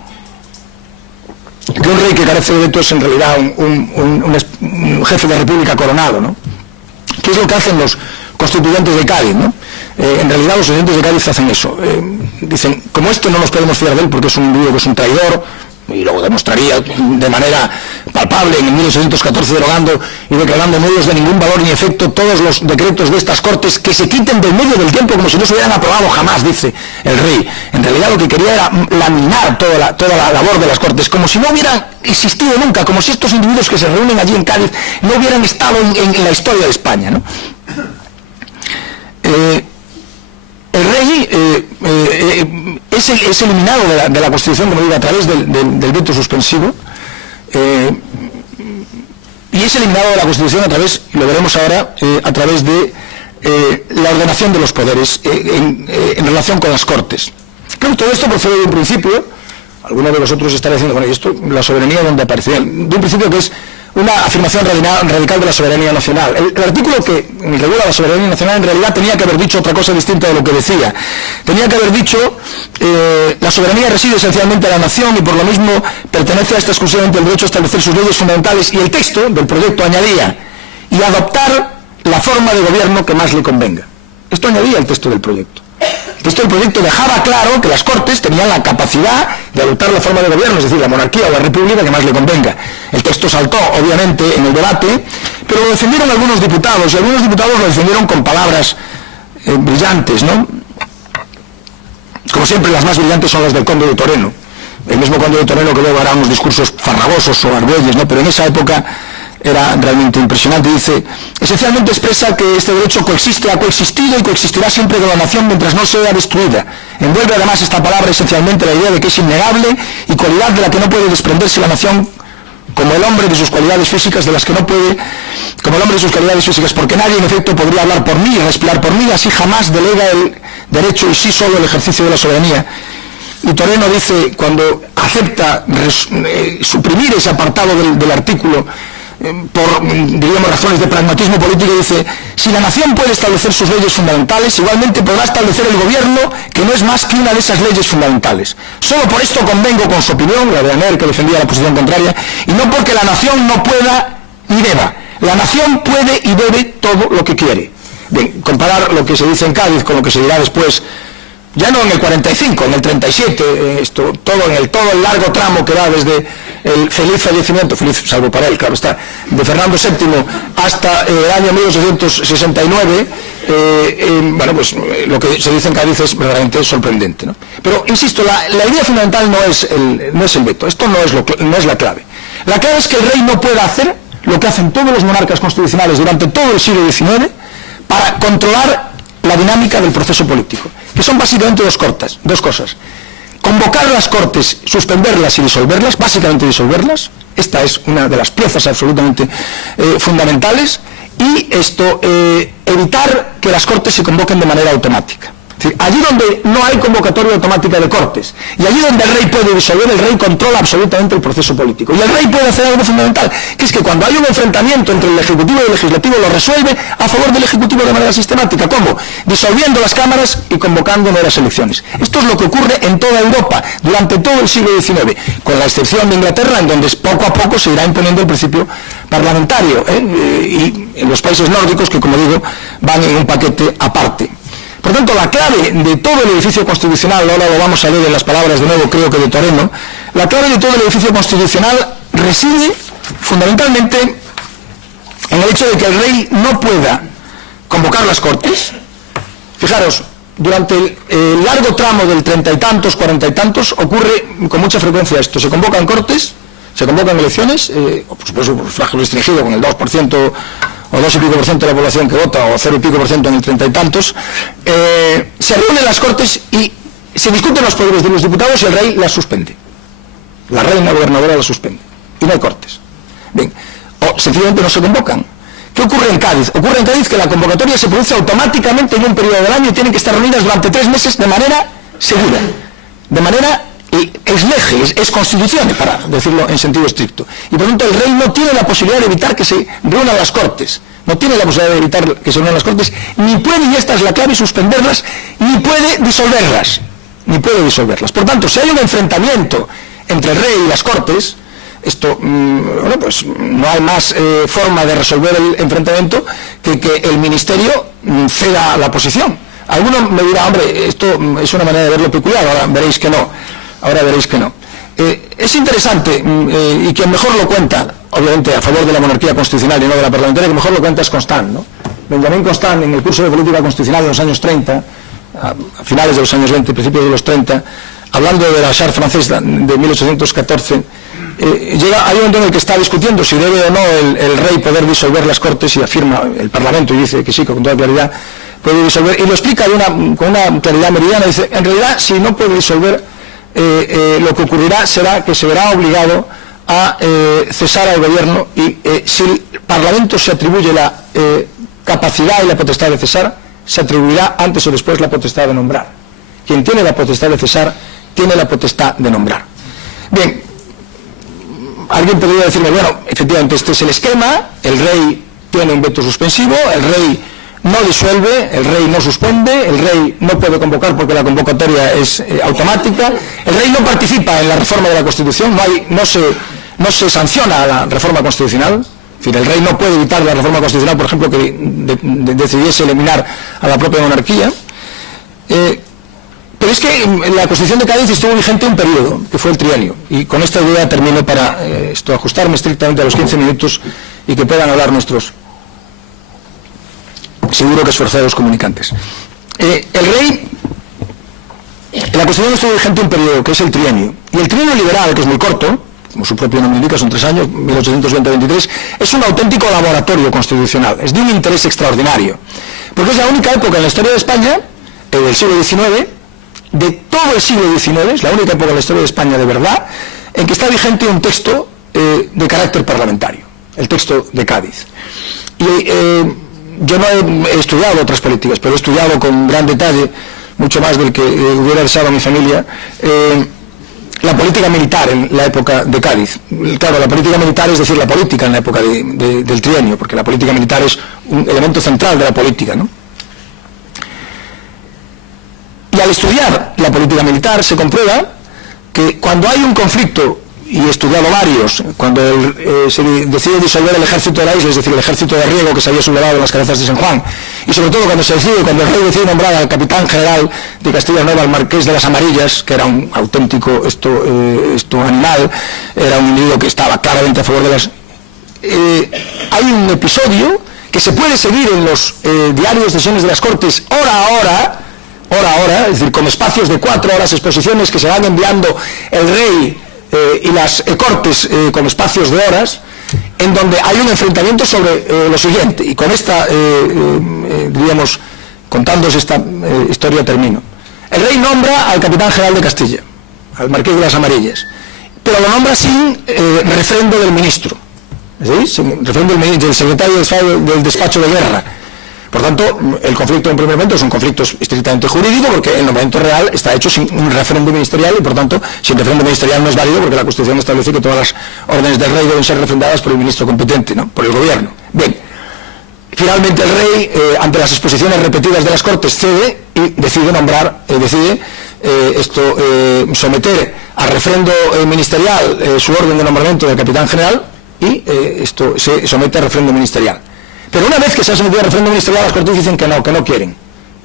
Que un rey que carece de veto es en realidad un jefe de república coronado, ¿no? ¿Qué es lo que hacen los constituyentes de Cádiz, ¿no? En realidad los constituyentes de Cádiz hacen eso. Dicen, como esto no nos podemos fiar de él porque es un individuo que es un traidor, y lo demostraría de manera palpable en 1814 derogando y declarando nullos de ningún valor ni efecto todos los decretos de estas Cortes, que se quiten del medio del tiempo como si no se hubieran aprobado jamás, dice el rey. En realidad lo que quería era laminar toda la labor de las Cortes, como si no hubieran existido nunca, como si estos individuos que se reúnen allí en Cádiz no hubieran estado en la historia de España, ¿no? El rey es eliminado de la Constitución, como digo, a través del veto suspensivo, y es eliminado de la Constitución a través, y lo veremos ahora, a través de la ordenación de los poderes en relación con las Cortes. Claro, todo esto procede de un principio, algunos de vosotros estará diciendo, bueno, ¿y esto, la soberanía dónde aparecía? De un principio que es una afirmación radical de la soberanía nacional. El artículo que regula la soberanía nacional en realidad tenía que haber dicho otra cosa distinta de lo que decía. Tenía que haber dicho la soberanía reside esencialmente en la nación y por lo mismo pertenece a esta exclusivamente el derecho a establecer sus leyes fundamentales, y el texto del proyecto añadía y adoptar la forma de gobierno que más le convenga. Esto añadía el texto del proyecto. El Esto el proyecto dejaba claro que las Cortes tenían la capacidad de adoptar la forma de gobierno, es decir, la monarquía o la república que más le convenga. El texto saltó, obviamente, en el debate, pero lo defendieron algunos diputados, y algunos diputados lo defendieron con palabras brillantes, ¿no? Como siempre, las más brillantes son las del conde de Toreno. El mismo conde de Toreno que luego hará unos discursos farragosos o argüelles, ¿no? Pero en esa época era realmente impresionante. Dice, esencialmente expresa que este derecho coexiste, ha coexistido y coexistirá siempre con la nación mientras no sea destruida. Envuelve además esta palabra esencialmente la idea de que es innegable y cualidad de la que no puede desprenderse la nación como el hombre de sus cualidades físicas, de las que no puede, como el hombre de sus cualidades físicas, porque nadie en efecto podría hablar por mí, respirar por mí, así jamás delega el derecho y sí solo el ejercicio de la soberanía. Y Toreno dice, cuando acepta suprimir ese apartado del artículo por, diríamos, razones de pragmatismo político, dice, si la nación puede establecer sus leyes fundamentales, igualmente podrá establecer el gobierno, que no es más que una de esas leyes fundamentales. Solo por esto convengo con su opinión, la de Aner, que defendía la posición contraria, y no porque la nación no pueda ni deba. La nación puede y debe todo lo que quiere. Bien, comparar lo que se dice en Cádiz con lo que se dirá después, ya no en el 45, en el 37, todo el largo tramo que va desde el feliz fallecimiento, feliz salvo para él, claro está, de Fernando VII hasta el año 1869, bueno, pues lo que se dice en Cádiz es verdaderamente sorprendente, ¿no? Pero, insisto, la idea fundamental no es el veto, esto no es la clave. La clave es que el rey no pueda hacer lo que hacen todos los monarcas constitucionales durante todo el siglo XIX para controlar la dinámica del proceso político, que son básicamente dos cosas. Convocar las Cortes, suspenderlas y disolverlas, básicamente disolverlas, esta es una de las piezas absolutamente fundamentales, y evitar que las Cortes se convoquen de manera automática. Es decir, allí donde no hay convocatoria automática de Cortes, y allí donde el rey puede disolver, el rey controla absolutamente el proceso político. Y el rey puede hacer algo fundamental, que es que cuando hay un enfrentamiento entre el Ejecutivo y el Legislativo, lo resuelve a favor del Ejecutivo de manera sistemática. ¿Cómo? Disolviendo las cámaras y convocando nuevas elecciones. Esto es lo que ocurre en toda Europa durante todo el siglo XIX, con la excepción de Inglaterra, en donde poco a poco se irá imponiendo el principio parlamentario, y en los países nórdicos, que como digo, van en un paquete aparte. Por tanto, la clave de todo el edificio constitucional, ahora lo vamos a ver en las palabras de nuevo, creo que de Toreno, la clave de todo el edificio constitucional reside fundamentalmente en el hecho de que el rey no pueda convocar las Cortes. Fijaros, durante el largo tramo del 30 y tantos, 40 y tantos, ocurre con mucha frecuencia esto. Se convocan Cortes, se convocan elecciones, por supuesto por sufragio restringido con el 2%, o 2 y pico por ciento de la población que vota, o 0 y pico por ciento en el 30 y tantos, se reúnen las Cortes y se discuten los poderes de los diputados y el rey las suspende. La reina gobernadora las suspende. Y no hay Cortes. Bien, o sencillamente no se convocan. ¿Qué ocurre en Cádiz? Ocurre en Cádiz que la convocatoria se produce automáticamente en un periodo del año y tienen que estar reunidas durante 3 meses de manera segura, de manera ex lege, es constitución, para decirlo en sentido estricto. Y por lo tanto el rey no tiene la posibilidad de evitar que se reúnan las Cortes, no tiene la posibilidad de evitar que se reúnan las Cortes, ni puede, y esta es la clave, suspenderlas, ni puede disolverlas. Por tanto, si hay un enfrentamiento entre el rey y las Cortes, esto, bueno, pues no hay más forma de resolver el enfrentamiento que el ministerio ceda la posición. Alguno me dirá, hombre, esto es una manera de verlo peculiar, ahora veréis que no. Es interesante, y quien mejor lo cuenta, obviamente a favor de la monarquía constitucional y no de la parlamentaria, que mejor lo cuenta es Constant, ¿no? Benjamín Constant, en el curso de política constitucional de los años 30, a finales de los años 20, principios de los 30, hablando de la Charte francesa de 1814, hay un momento en el que está discutiendo si debe o no el rey poder disolver las Cortes, y afirma el Parlamento y dice que sí, con toda claridad puede disolver, y lo explica con una claridad meridiana. Dice, en realidad, si no puede disolver, lo que ocurrirá será que se verá obligado a cesar al gobierno, y si el Parlamento se atribuye la capacidad y la potestad de cesar, se atribuirá antes o después la potestad de nombrar. Quien tiene la potestad de cesar, tiene la potestad de nombrar. Bien, alguien podría decirme, bueno, efectivamente este es el esquema, el rey tiene un veto suspensivo, el rey no disuelve, el rey no suspende, el rey no puede convocar porque la convocatoria es automática, el rey no participa en la reforma de la Constitución, no se sanciona la reforma constitucional. Es decir, el rey no puede evitar la reforma constitucional, por ejemplo, que decidiese eliminar a la propia monarquía. Pero es que la Constitución de Cádiz estuvo vigente un periodo, que fue el trienio, y con esta idea termino para ajustarme estrictamente a los 15 minutos y que puedan hablar nuestros, seguro que esforzados comunicantes. El rey, la Constitución estuvo vigente un periodo, que es el trienio, y el trienio liberal, que es muy corto, como su propio nombre indica, son 3 años, 1820-23, es un auténtico laboratorio constitucional, es de un interés extraordinario, porque es la única época en la historia de España, del siglo XIX, de todo el siglo XIX, es la única época en la historia de España de verdad, en que está vigente un texto de carácter parlamentario, el texto de Cádiz. Y yo no he estudiado otras políticas, pero he estudiado con gran detalle, mucho más del que hubiera deseado a mi familia, la política militar en la época de Cádiz. Claro, la política militar es decir, la política en la época del trienio, porque la política militar es un elemento central de la política, ¿no? Y al estudiar la política militar se comprueba que cuando hay un conflicto, y he estudiado varios, cuando se decide disolver el ejército de la isla, es decir, el ejército de Riego que se había sublevado en las cabezas de San Juan, y sobre todo cuando el rey decide nombrar al capitán general de Castilla Nueva, al marqués de las Amarillas, que era un auténtico animal, era un individuo que estaba claramente a favor de las... hay un episodio que se puede seguir en los diarios de sesiones de las Cortes hora a hora, es decir, con espacios de 4 horas, exposiciones que se van enviando el rey y las Cortes con espacios de horas, en donde hay un enfrentamiento sobre lo siguiente, y con esta, diríamos, contándoos esta historia termino. El rey nombra al capitán general de Castilla, al marqués de las Amarillas, pero lo nombra sin refrendo del ministro, ¿sí? Sin refrendo del secretario del despacho de guerra. Por tanto, el conflicto en primer momento es un conflicto estrictamente jurídico, porque el nombramiento real está hecho sin un referendo ministerial, y por tanto, sin referendo ministerial no es válido, porque la Constitución establece que todas las órdenes del rey deben ser refrendadas por el ministro competente, ¿no? Por el gobierno. Bien, finalmente el rey, ante las exposiciones repetidas de las Cortes, cede y decide someter a refrendo ministerial su orden de nombramiento del capitán general, y esto se somete a refrendo ministerial. Pero una vez que se ha sometido a refrendo ministerial, las Cortes dicen que no quieren.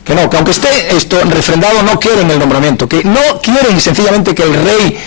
Que aunque esté refrendado, no quieren el nombramiento, que no quieren sencillamente que el rey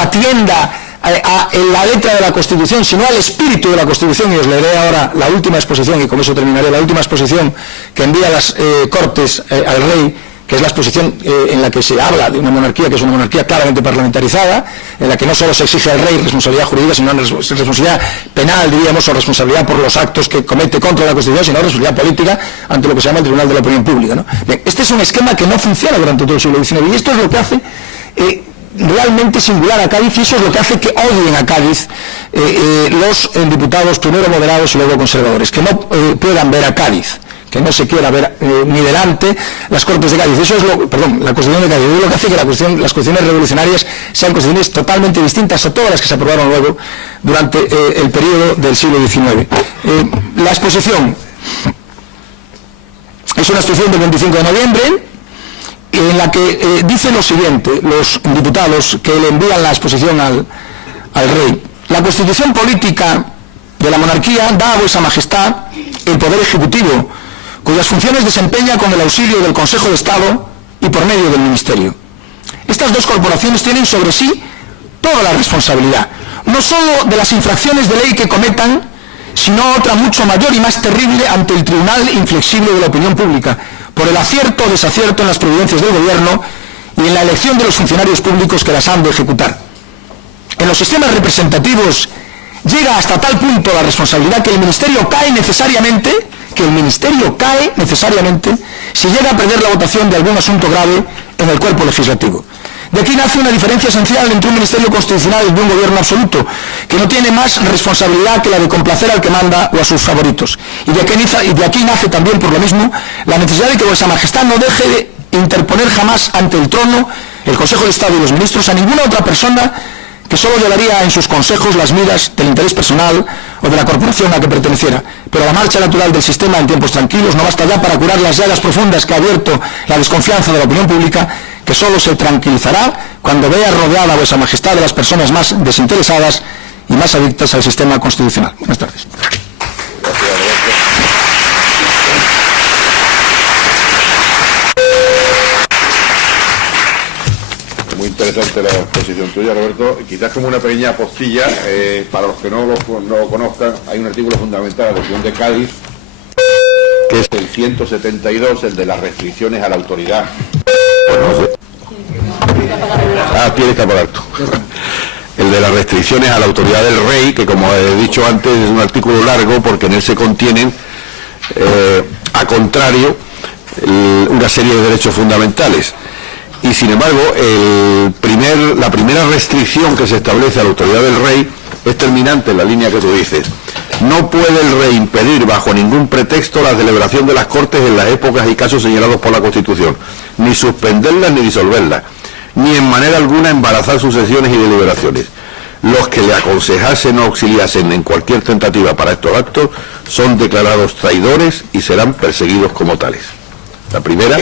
atienda a la letra de la Constitución, sino al espíritu de la Constitución. Y os leeré ahora la última exposición, y con eso terminaré, la última exposición que envía las Cortes al rey, que es la exposición en la que se habla de una monarquía que es una monarquía claramente parlamentarizada, en la que no solo se exige al rey responsabilidad jurídica, sino responsabilidad penal, diríamos, o responsabilidad por los actos que comete contra la Constitución, sino responsabilidad política ante lo que se llama el Tribunal de la Opinión Pública, ¿no? Bien, este es un esquema que no funciona durante todo el siglo XIX, y esto es lo que hace realmente singular a Cádiz, y eso es lo que hace que odien a Cádiz los diputados, primero moderados y luego conservadores, que no puedan ver a Cádiz, que no se quiera ver ni delante las Cortes de Cádiz. Eso es la Constitución de Cádiz, es lo que hace que las constituciones revolucionarias sean constituciones totalmente distintas a todas las que se aprobaron luego durante el periodo del siglo XIX. La exposición es una exposición del 25 de noviembre, en la que dice lo siguiente, los diputados que le envían la exposición al rey: la Constitución política de la monarquía da a vuesa majestad el poder ejecutivo, cuyas funciones desempeña con el auxilio del Consejo de Estado y por medio del Ministerio. Estas dos corporaciones tienen sobre sí toda la responsabilidad, no solo de las infracciones de ley que cometan, sino otra mucho mayor y más terrible ante el Tribunal inflexible de la opinión pública, por el acierto o desacierto en las providencias del gobierno y en la elección de los funcionarios públicos que las han de ejecutar. En los sistemas representativos llega hasta tal punto la responsabilidad que el Ministerio cae necesariamente si llega a perder la votación de algún asunto grave en el cuerpo legislativo. De aquí nace una diferencia esencial entre un ministerio constitucional y un gobierno absoluto, que no tiene más responsabilidad que la de complacer al que manda o a sus favoritos. Y de aquí nace también, por lo mismo, la necesidad de que vuesa majestad no deje de interponer jamás ante el trono, el Consejo de Estado y los ministros a ninguna otra persona que solo llevaría en sus consejos las miras del interés personal o de la corporación a que perteneciera. Pero la marcha natural del sistema en tiempos tranquilos no basta ya para curar las llagas profundas que ha abierto la desconfianza de la opinión pública, que solo se tranquilizará cuando vea rodeada a vuesa majestad de las personas más desinteresadas y más adictas al sistema constitucional. Buenas tardes. interesante la exposición tuya, Roberto. Quizás como una pequeña postilla, para los que no lo conozcan, hay un artículo fundamental de la Constitución de Cádiz, que es el 172, el de las restricciones a la autoridad. Tienes que apagar tú. El de las restricciones a la autoridad del rey, que como he dicho antes es un artículo largo porque en él se contienen, a contrario, una serie de derechos fundamentales. Y sin embargo, la primera restricción que se establece a la autoridad del rey es terminante en la línea que tú dices. No puede el rey impedir bajo ningún pretexto la celebración de las Cortes en las épocas y casos señalados por la Constitución, ni suspenderlas ni disolverlas, ni en manera alguna embarazar sus sesiones y deliberaciones. Los que le aconsejasen o auxiliasen en cualquier tentativa para estos actos son declarados traidores y serán perseguidos como tales. La primera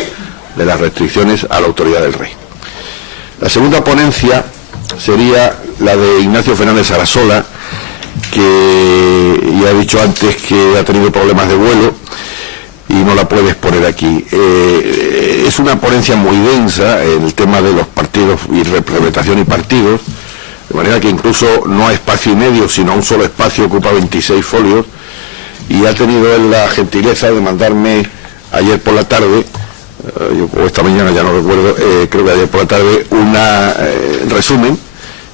de las restricciones a la autoridad del rey. La segunda ponencia sería la de Ignacio Fernández Sarasola, que ya he dicho antes que ha tenido problemas de vuelo y no la puedes poner aquí. Es una ponencia muy densa en el tema de los partidos y representación y partidos, de manera que incluso no a espacio y medio, sino a un solo espacio, ocupa 26 folios, y ha tenido él la gentileza de mandarme ayer por la tarde, o esta mañana, ya no recuerdo, creo que ayer por la tarde, un resumen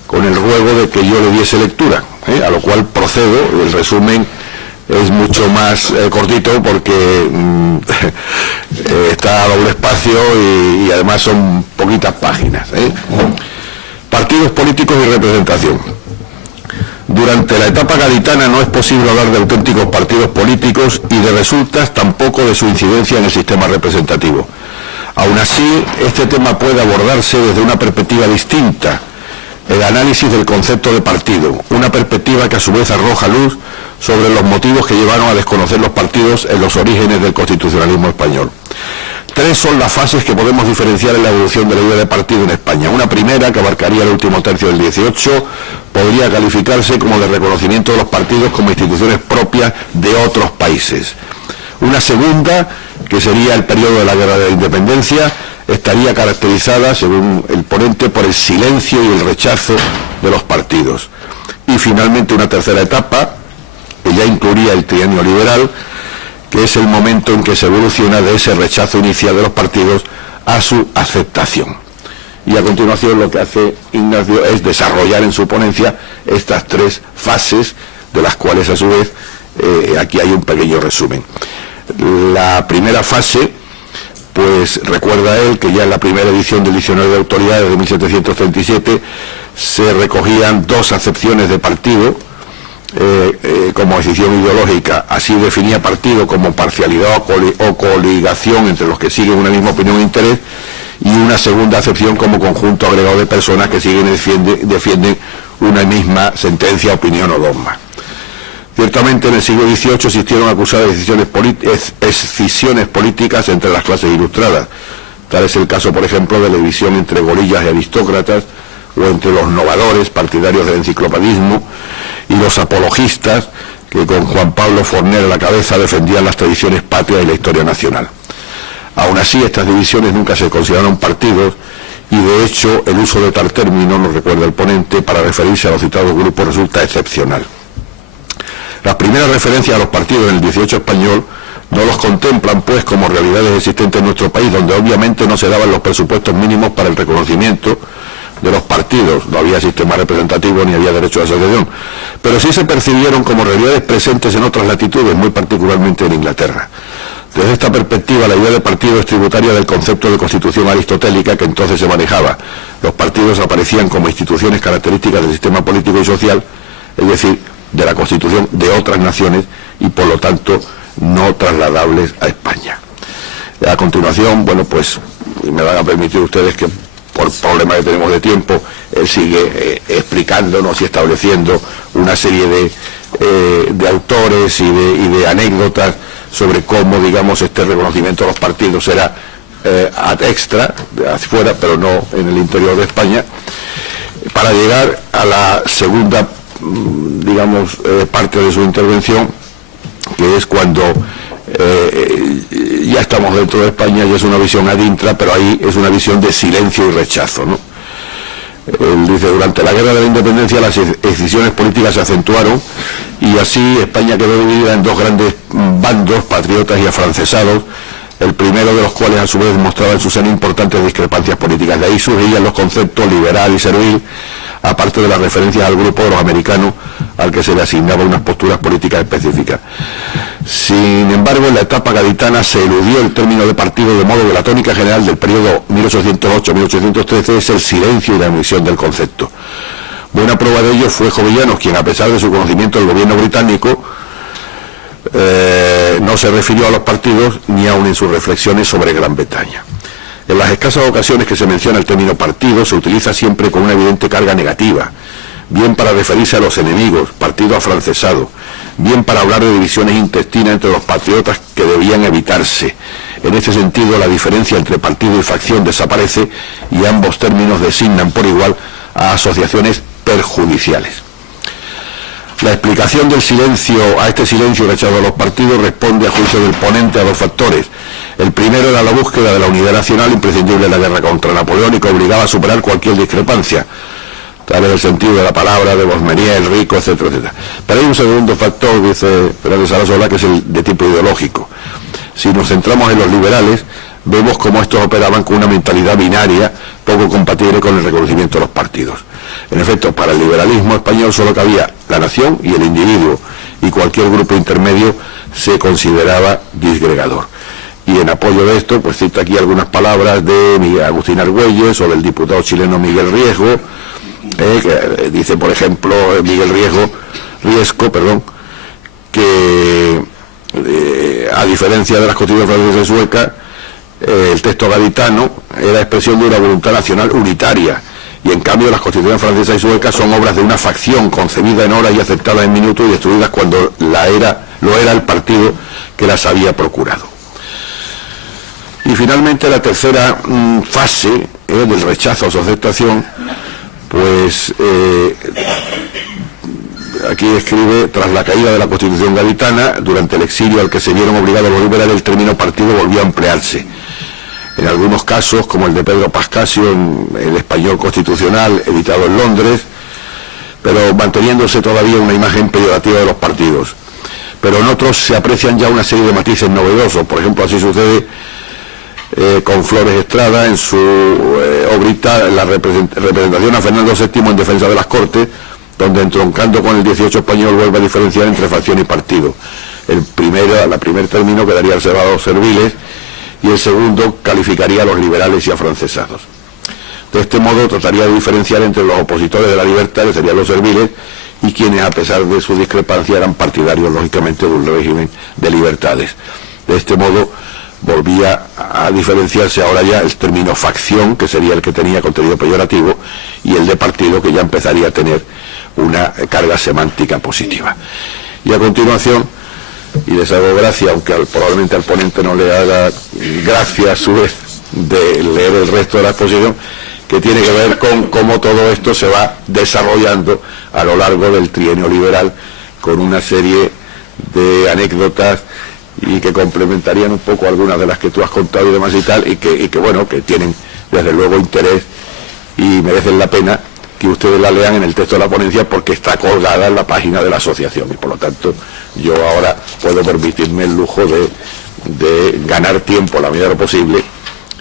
con el ruego de que yo le diese lectura, a lo cual procedo. El resumen es mucho más cortito porque está a doble espacio y además son poquitas páginas. Partidos políticos y representación. Durante la etapa gaditana no es posible hablar de auténticos partidos políticos y de resultas tampoco de su incidencia en el sistema representativo. Aún así, este tema puede abordarse desde una perspectiva distinta, el análisis del concepto de partido, una perspectiva que a su vez arroja luz sobre los motivos que llevaron a desconocer los partidos en los orígenes del constitucionalismo español. Tres son las fases que podemos diferenciar en la evolución de la idea de partido en España. Una primera, que abarcaría el último tercio del 18, podría calificarse como de reconocimiento de los partidos como instituciones propias de otros países. Una segunda, que sería el periodo de la Guerra de la Independencia, estaría caracterizada, según el ponente, por el silencio y el rechazo de los partidos. Y finalmente una tercera etapa, que ya incluiría el trienio liberal, que es el momento en que se evoluciona de ese rechazo inicial de los partidos a su aceptación. Y a continuación lo que hace Ignacio es desarrollar en su ponencia estas tres fases, de las cuales a su vez aquí hay un pequeño resumen. La primera fase, pues recuerda él que ya en la primera edición del Diccionario de Autoridades de 1737 se recogían dos acepciones de partido como decisión ideológica. Así definía partido como parcialidad o coligación entre los que siguen una misma opinión e interés, y una segunda acepción como conjunto agregado de personas que siguen y defienden una misma sentencia, opinión o dogma. Ciertamente en el siglo XVIII existieron acusadas escisiones políticas entre las clases ilustradas. Tal es el caso, por ejemplo, de la división entre golillas y aristócratas, o entre los novadores, partidarios del enciclopedismo, y los apologistas, que con Juan Pablo Forner a la cabeza defendían las tradiciones patrias y la historia nacional. Aún así, estas divisiones nunca se consideraron partidos, y de hecho el uso de tal término, nos recuerda el ponente, para referirse a los citados grupos resulta excepcional. Las primeras referencias a los partidos en el 18 español no los contemplan, pues, como realidades existentes en nuestro país, donde obviamente no se daban los presupuestos mínimos para el reconocimiento de los partidos, no había sistema representativo ni había derecho de asociación, pero sí se percibieron como realidades presentes en otras latitudes, muy particularmente en Inglaterra. Desde esta perspectiva, la idea de partido es tributaria del concepto de constitución aristotélica que entonces se manejaba. Los partidos aparecían como instituciones características del sistema político y social, es decir, de la constitución de otras naciones, y por lo tanto no trasladables a España. A continuación, bueno, pues me van a permitir ustedes que por problemas que tenemos de tiempo, él sigue explicándonos y estableciendo una serie de autores y de anécdotas sobre cómo, digamos, este reconocimiento de los partidos era ad extra, hacia fuera, pero no en el interior de España, para llegar a la segunda, digamos, parte de su intervención, que es cuando ya estamos dentro de España y es una visión ad intra, pero ahí es una visión de silencio y rechazo, ¿no? Él dice: durante la guerra de la independencia las escisiones políticas se acentuaron y así España quedó dividida en dos grandes bandos, patriotas y afrancesados, el primero de los cuales a su vez mostraba en su seno importantes discrepancias políticas. De ahí surgían los conceptos liberal y servil, aparte de las referencias al grupo de los americanos al que se le asignaban unas posturas políticas específicas. Sin embargo, en la etapa gaditana se eludió el término de partido, de modo que la tónica general del periodo 1808-1813 es el silencio y la omisión del concepto. Buena prueba de ello fue Jovellanos, quien, a pesar de su conocimiento del gobierno británico, no se refirió a los partidos ni aun en sus reflexiones sobre Gran Bretaña. En las escasas ocasiones que se menciona el término partido, se utiliza siempre con una evidente carga negativa, bien para referirse a los enemigos, partido afrancesado, bien para hablar de divisiones intestinas entre los patriotas que debían evitarse. En este sentido, la diferencia entre partido y facción desaparece y ambos términos designan por igual a asociaciones perjudiciales. La explicación del silencio, a este silencio rechazado a los partidos, responde, a juicio del ponente, a dos factores. El primero era la búsqueda de la unidad nacional imprescindible en la guerra contra Napoleón y que obligaba a superar cualquier discrepancia, tal es el sentido de la palabra de Bosmeriel, Rico, etcétera, etcétera. Pero hay un segundo factor, dice Fernández Sarasola, que es el de tipo ideológico. Si nos centramos en los liberales, vemos cómo estos operaban con una mentalidad binaria poco compatible con el reconocimiento de los partidos. En efecto, para el liberalismo español solo cabía la nación y el individuo, y cualquier grupo intermedio se consideraba disgregador. Y en apoyo de esto, pues cita aquí algunas palabras de Miguel Agustín Argüelles o del diputado chileno Miguel Riesgo, que dice, por ejemplo, Miguel Riesco, que a diferencia de las constituciones francesas y suecas, el texto gaditano era expresión de una voluntad nacional unitaria, y en cambio las constituciones francesas y suecas son obras de una facción concebida en horas y aceptada en minutos y destruidas cuando lo era el partido que las había procurado. Y finalmente la tercera fase del rechazo a su aceptación, pues aquí escribe: tras la caída de la Constitución gaditana, durante el exilio al que se vieron obligados los liberales, el término partido volvió a emplearse. En algunos casos, como el de Pedro Pascasio, en el Español Constitucional, editado en Londres, pero manteniéndose todavía una imagen peyorativa de los partidos. Pero en otros se aprecian ya una serie de matices novedosos. Por ejemplo, así sucede con Flores Estrada en su obrita, la representación a Fernando VII en defensa de las Cortes, donde, entroncando con el 18 español, vuelve a diferenciar entre facción y partido. El primer término quedaría reservado a los serviles y el segundo calificaría a los liberales y afrancesados. De este modo trataría de diferenciar entre los opositores de la libertad, que serían los serviles, y quienes, a pesar de su discrepancia, eran partidarios, lógicamente, de un régimen de libertades. De este modo volvía a diferenciarse ahora ya el término facción, que sería el que tenía contenido peyorativo, y el de partido, que ya empezaría a tener una carga semántica positiva. Y a continuación, y les hago gracia, aunque probablemente al ponente no le haga gracia a su vez de leer el resto de la exposición, que tiene que ver con cómo todo esto se va desarrollando a lo largo del trienio liberal, con una serie de anécdotas y que complementarían un poco algunas de las que tú has contado y demás y tal, y que bueno, que tienen desde luego interés y merecen la pena que ustedes la lean en el texto de la ponencia, porque está colgada en la página de la asociación, y por lo tanto yo ahora puedo permitirme el lujo de ganar tiempo la medida de lo posible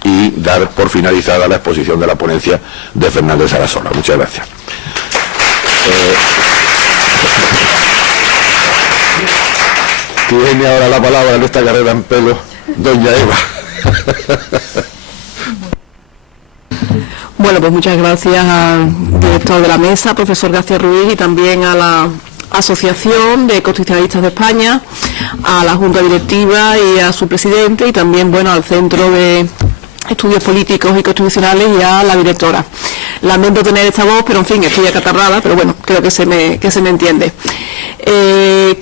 y dar por finalizada la exposición de la ponencia de Fernández Sarasola. Muchas gracias. Tiene ahora la palabra en esta carrera en pelo doña Eva. Bueno, pues muchas gracias al director de la mesa, profesor García Ruiz, y también a la Asociación de Constitucionalistas de España, a la Junta Directiva y a su presidente, y también, bueno, al Centro de Estudios Políticos y Constitucionales y a la directora. Lamento tener esta voz, pero en fin, estoy acatarrada, pero bueno, creo que se me entiende.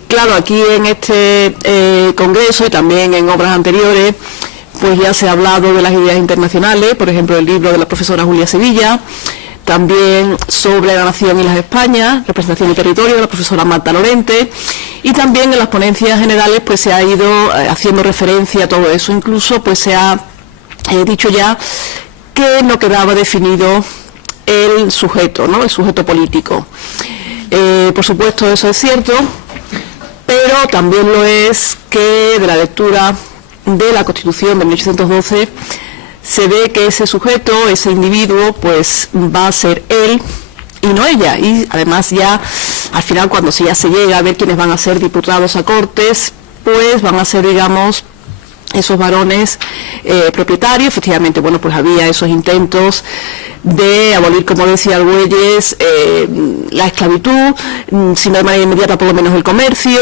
Claro, aquí en este congreso y también en obras anteriores, pues ya se ha hablado de las ideas internacionales, por ejemplo, el libro de la profesora Julia Sevilla, también sobre la nación y las Españas, representación y territorio, de la profesora Marta Lorente, y también en las ponencias generales pues se ha ido haciendo referencia a todo eso. Incluso pues se ha dicho ya que no quedaba definido el sujeto, ¿no? El sujeto político. Por supuesto, eso es cierto, pero también lo es que de la lectura de la Constitución de 1812 se ve que ese sujeto, ese individuo, pues va a ser él y no ella. Y además ya al final, cuando ya se llega a ver quiénes van a ser diputados a Cortes, pues van a ser, digamos, esos varones propietarios. Efectivamente, bueno, pues había esos intentos de abolir, como decía Argüelles, la esclavitud, si no de manera inmediata, por lo menos el comercio,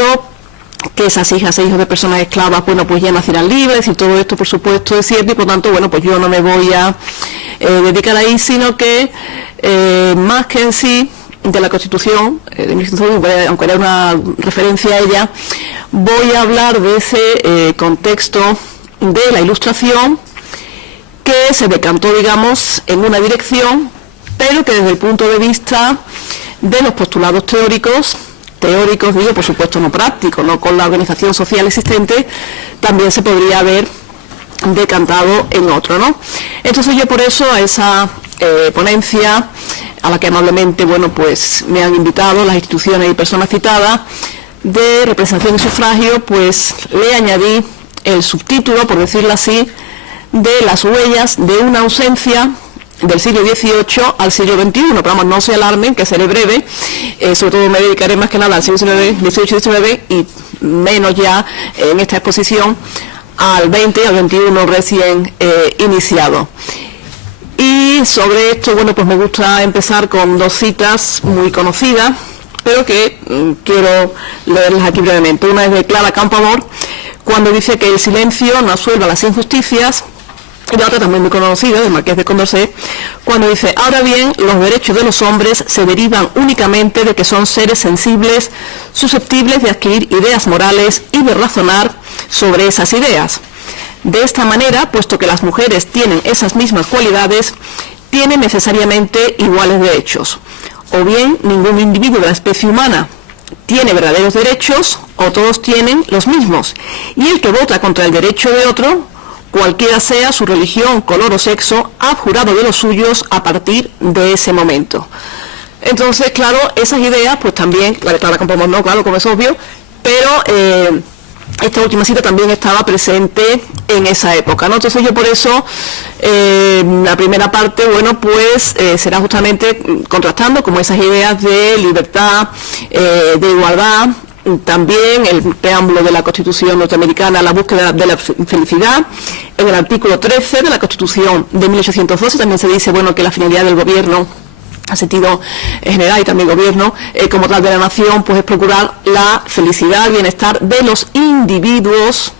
que esas hijas e hijos de personas esclavas, bueno, pues ya nacieran libres, y todo esto, por supuesto, es cierto, y por tanto, bueno, pues yo no me voy a dedicar ahí, sino que más que en sí de la Constitución de 1812, aunque era una referencia a ella, voy a hablar de ese contexto de la Ilustración, que se decantó, digamos, en una dirección, pero que desde el punto de vista de los postulados teóricos, digo, por supuesto no prácticos, no con la organización social existente, también se podría haber decantado en otro, ¿no? Entonces yo por eso a esa ponencia, a la que amablemente, bueno, pues me han invitado las instituciones y personas citadas, de representación y sufragio, pues le añadí el subtítulo, por decirlo así, de las huellas de una ausencia del siglo XVIII al siglo XXI, pero vamos, no se alarmen, que seré breve, sobre todo me dedicaré más que nada al siglo XVIII, XIX y menos ya en esta exposición al XX y al XXI recién iniciado. Y sobre esto, bueno, pues me gusta empezar con dos citas muy conocidas, pero que quiero leerlas aquí brevemente. Una es de Clara Campoamor, cuando dice que el silencio no absuelve las injusticias, y la otra también muy conocida, del Marqués de Condorcet, cuando dice: ahora bien, los derechos de los hombres se derivan únicamente de que son seres sensibles, susceptibles de adquirir ideas morales y de razonar sobre esas ideas. De esta manera, puesto que las mujeres tienen esas mismas cualidades, tienen necesariamente iguales derechos. O bien, ningún individuo de la especie humana tiene verdaderos derechos, o todos tienen los mismos. Y el que vota contra el derecho de otro, cualquiera sea su religión, color o sexo, ha jurado de los suyos a partir de ese momento. Entonces, claro, esas ideas, pues también, la de Clara Campoamor no, claro, como es obvio, pero esta última cita también estaba presente en esa época, ¿no? Entonces yo por eso, la primera parte, bueno, pues será justamente contrastando como esas ideas de libertad, de igualdad, también el preámbulo de la Constitución norteamericana, la búsqueda de la felicidad. En el artículo 13 de la Constitución de 1812 también se dice, bueno, que la finalidad del gobierno, en sentido general, y también gobierno como tal de la nación, pues es procurar la felicidad, el bienestar de los individuos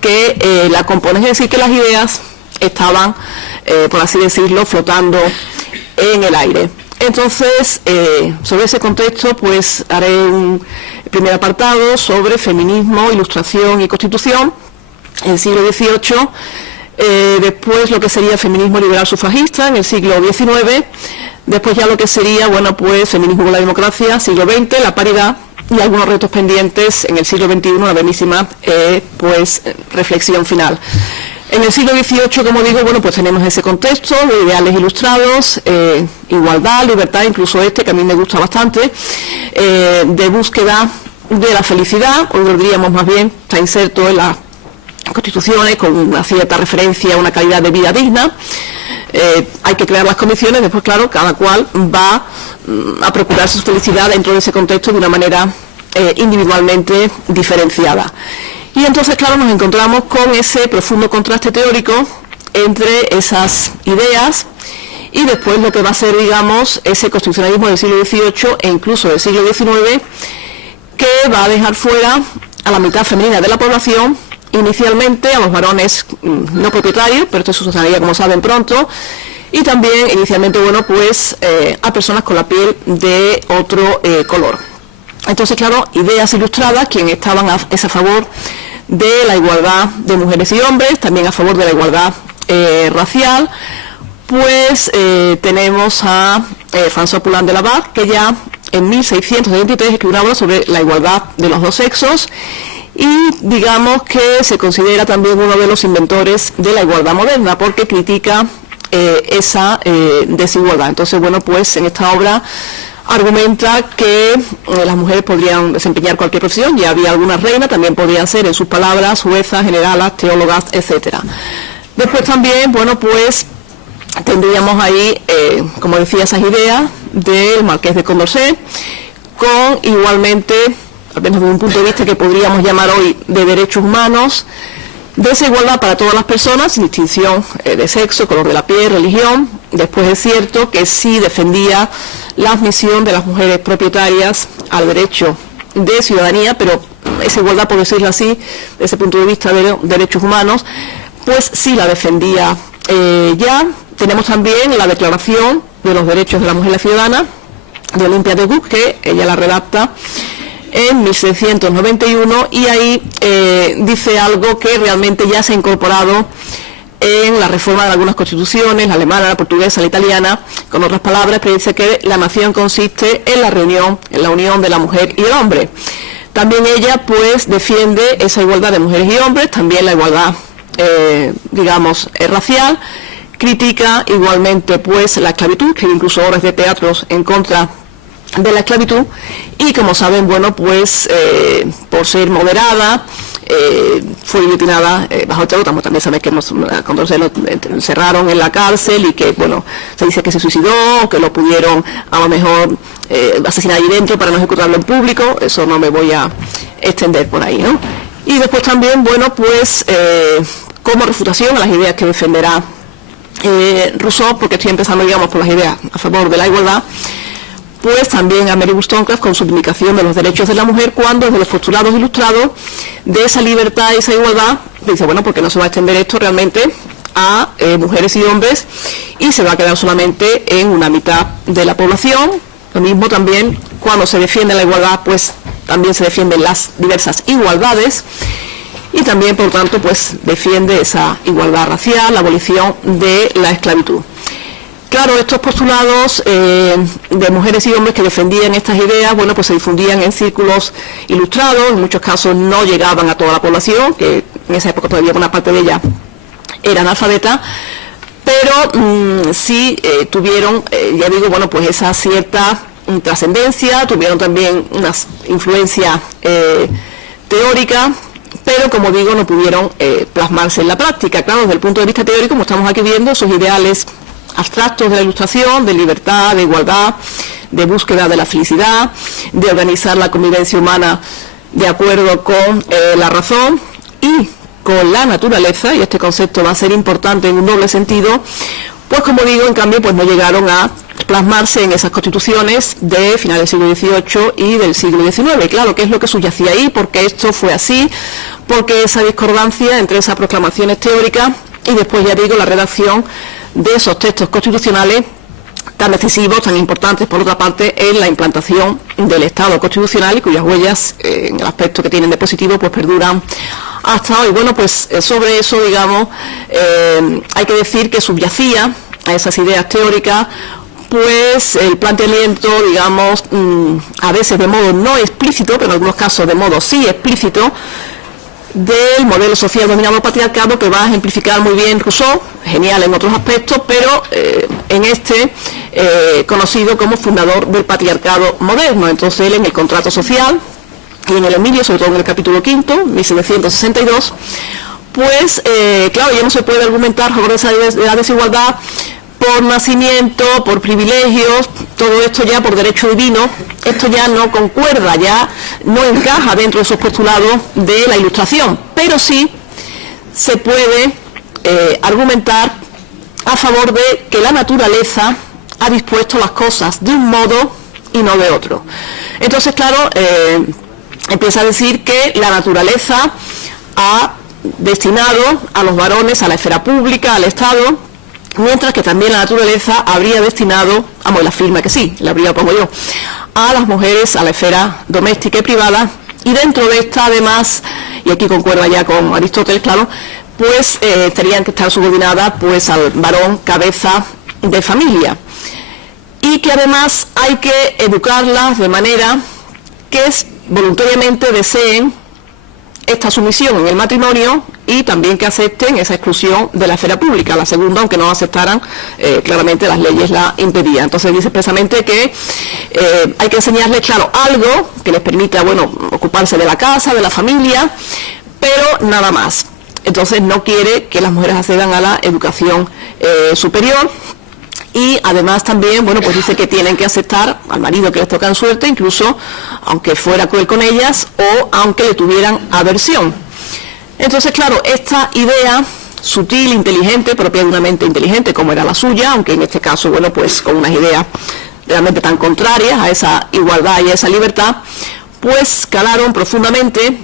que la componen. Es decir, que las ideas estaban, por así decirlo, flotando en el aire. Entonces, sobre ese contexto, pues haré un primer apartado sobre feminismo, ilustración y constitución en el siglo XVIII, después lo que sería feminismo liberal sufragista en el siglo XIX, después ya lo que sería, bueno, pues feminismo con la democracia, siglo XX, la paridad y algunos retos pendientes en el siglo XXI, una brevísima pues reflexión final. En el siglo XVIII, como digo, bueno, pues tenemos ese contexto de ideales ilustrados, igualdad, libertad, incluso este, que a mí me gusta bastante, de búsqueda de la felicidad, hoy lo diríamos más bien, está inserto en las constituciones con una cierta referencia a una calidad de vida digna. Hay que crear las condiciones, después, claro, cada cual va a procurar su felicidad dentro de ese contexto de una manera individualmente diferenciada. Y entonces, claro, nos encontramos con ese profundo contraste teórico entre esas ideas y después lo que va a ser, digamos, ese constitucionalismo del siglo XVIII e incluso del siglo XIX, que va a dejar fuera a la mitad femenina de la población, inicialmente a los varones no propietarios, pero esto sucedería, como saben, pronto, y también inicialmente, bueno, pues a personas con la piel de otro color. Entonces, claro, ideas ilustradas, quienes estaban a favor de la igualdad de mujeres y hombres, también a favor de la igualdad racial, pues tenemos a François Poulain de Labarthe, que ya en 1673 escribió una obra sobre la igualdad de los dos sexos, y digamos que se considera también uno de los inventores de la igualdad moderna, porque critica esa desigualdad. Entonces, bueno, pues en esta obra argumenta que las mujeres podrían desempeñar cualquier profesión, ya había algunas reinas, también podrían ser, en sus palabras, juezas, generalas, teólogas, etcétera. Después también, bueno, pues tendríamos ahí, como decía, esas ideas del Marqués de Condorcet, con igualmente, al menos desde un punto de vista que podríamos llamar hoy de derechos humanos, desigualdad para todas las personas, sin distinción de sexo, color de la piel, religión. Después es cierto que sí defendía la admisión de las mujeres propietarias al derecho de ciudadanía, pero esa igualdad, por decirlo así, desde ese punto de vista de derechos humanos, pues sí la defendía ya. Tenemos también la Declaración de los Derechos de la Mujer y la Ciudadana de Olimpia de Gouges, que ella la redacta en 1691, y ahí dice algo que realmente ya se ha incorporado en la reforma de algunas constituciones, la alemana, la portuguesa, la italiana, con otras palabras, pero dice que la nación consiste en la unión de la mujer y el hombre. También ella, pues, defiende esa igualdad de mujeres y hombres, también la igualdad, racial. Critica igualmente, pues, la esclavitud, que incluso obras de teatros en contra de la esclavitud, y como saben, bueno, pues por ser moderada, fue guillotinada bajo el terror. También sabéis que cuando se lo encerraron en la cárcel y que, bueno, se dice que se suicidó, que lo pudieron a lo mejor asesinar ahí dentro para no ejecutarlo en público. Eso no me voy a extender por ahí, ¿no? Y después también, bueno, pues como refutación a las ideas que defenderá Rousseau, porque estoy empezando, digamos, por las ideas a favor de la igualdad, pues también a Mary Wollstonecraft con su vindicación de los derechos de la mujer, cuando desde los postulados ilustrados de esa libertad y esa igualdad dice, bueno, porque no se va a extender esto realmente a mujeres y hombres y se va a quedar solamente en una mitad de la población. Lo mismo también cuando se defiende la igualdad, pues también se defienden las diversas igualdades, y también, por tanto, pues defiende esa igualdad racial, la abolición de la esclavitud. Claro, estos postulados de mujeres y hombres que defendían estas ideas, bueno, pues se difundían en círculos ilustrados, en muchos casos no llegaban a toda la población, que en esa época todavía una parte de ella era analfabeta, pero sí tuvieron, ya digo, bueno, pues esa cierta trascendencia, tuvieron también una influencia teórica, pero, como digo, no pudieron plasmarse en la práctica. Claro, desde el punto de vista teórico, como estamos aquí viendo, sus ideales abstractos de la Ilustración, de libertad, de igualdad, de búsqueda de la felicidad, de organizar la convivencia humana de acuerdo con la razón y con la naturaleza, y este concepto va a ser importante en un doble sentido, pues, como digo, en cambio, pues no llegaron a plasmarse en esas constituciones de finales del siglo XVIII y del siglo XIX. Claro, ¿qué es lo que subyacía ahí? ¿Por qué esto fue así? Porque esa discordancia entre esas proclamaciones teóricas y después, ya digo, la redacción de esos textos constitucionales tan decisivos, tan importantes, por otra parte, en la implantación del Estado constitucional, y cuyas huellas, en el aspecto que tienen de positivo, pues perduran hasta hoy. Bueno, pues sobre eso, digamos, hay que decir que subyacía a esas ideas teóricas, pues el planteamiento, digamos, a veces de modo no explícito, pero en algunos casos de modo sí explícito, del modelo social dominado por patriarcado, que va a ejemplificar muy bien Rousseau, genial en otros aspectos, pero en este conocido como fundador del patriarcado moderno. Entonces él, en el Contrato Social y en el Emilio, sobre todo en el capítulo 5, 1762, pues claro, ya no se puede argumentar a favor de la desigualdad por nacimiento, por privilegios, todo esto ya por derecho divino. Esto ya no concuerda, ya no encaja dentro de esos postulados de la Ilustración, pero sí se puede argumentar a favor de que la naturaleza ha dispuesto las cosas de un modo y no de otro. Entonces, claro, empieza a decir que la naturaleza ha destinado a los varones a la esfera pública, al Estado, mientras que también la naturaleza habría destinado, la afirma que sí, la habría, pongo yo, a las mujeres a la esfera doméstica y privada, y dentro de esta, además, y aquí concuerda ya con Aristóteles, claro, pues tendrían que estar subordinadas pues al varón cabeza de familia, y que además hay que educarlas de manera que voluntariamente deseen esta sumisión en el matrimonio y también que acepten esa exclusión de la esfera pública. La segunda, aunque no aceptaran, claramente las leyes la impedían. Entonces dice expresamente que hay que enseñarles, claro, algo que les permita, bueno, ocuparse de la casa, de la familia, pero nada más. Entonces no quiere que las mujeres accedan a la educación superior. Y además también, bueno, pues dice que tienen que aceptar al marido que les toca en suerte, incluso aunque fuera cruel con ellas o aunque le tuvieran aversión. Entonces, claro, esta idea sutil, inteligente, propia de una mente inteligente como era la suya, aunque en este caso, bueno, pues con unas ideas realmente tan contrarias a esa igualdad y a esa libertad, pues calaron profundamente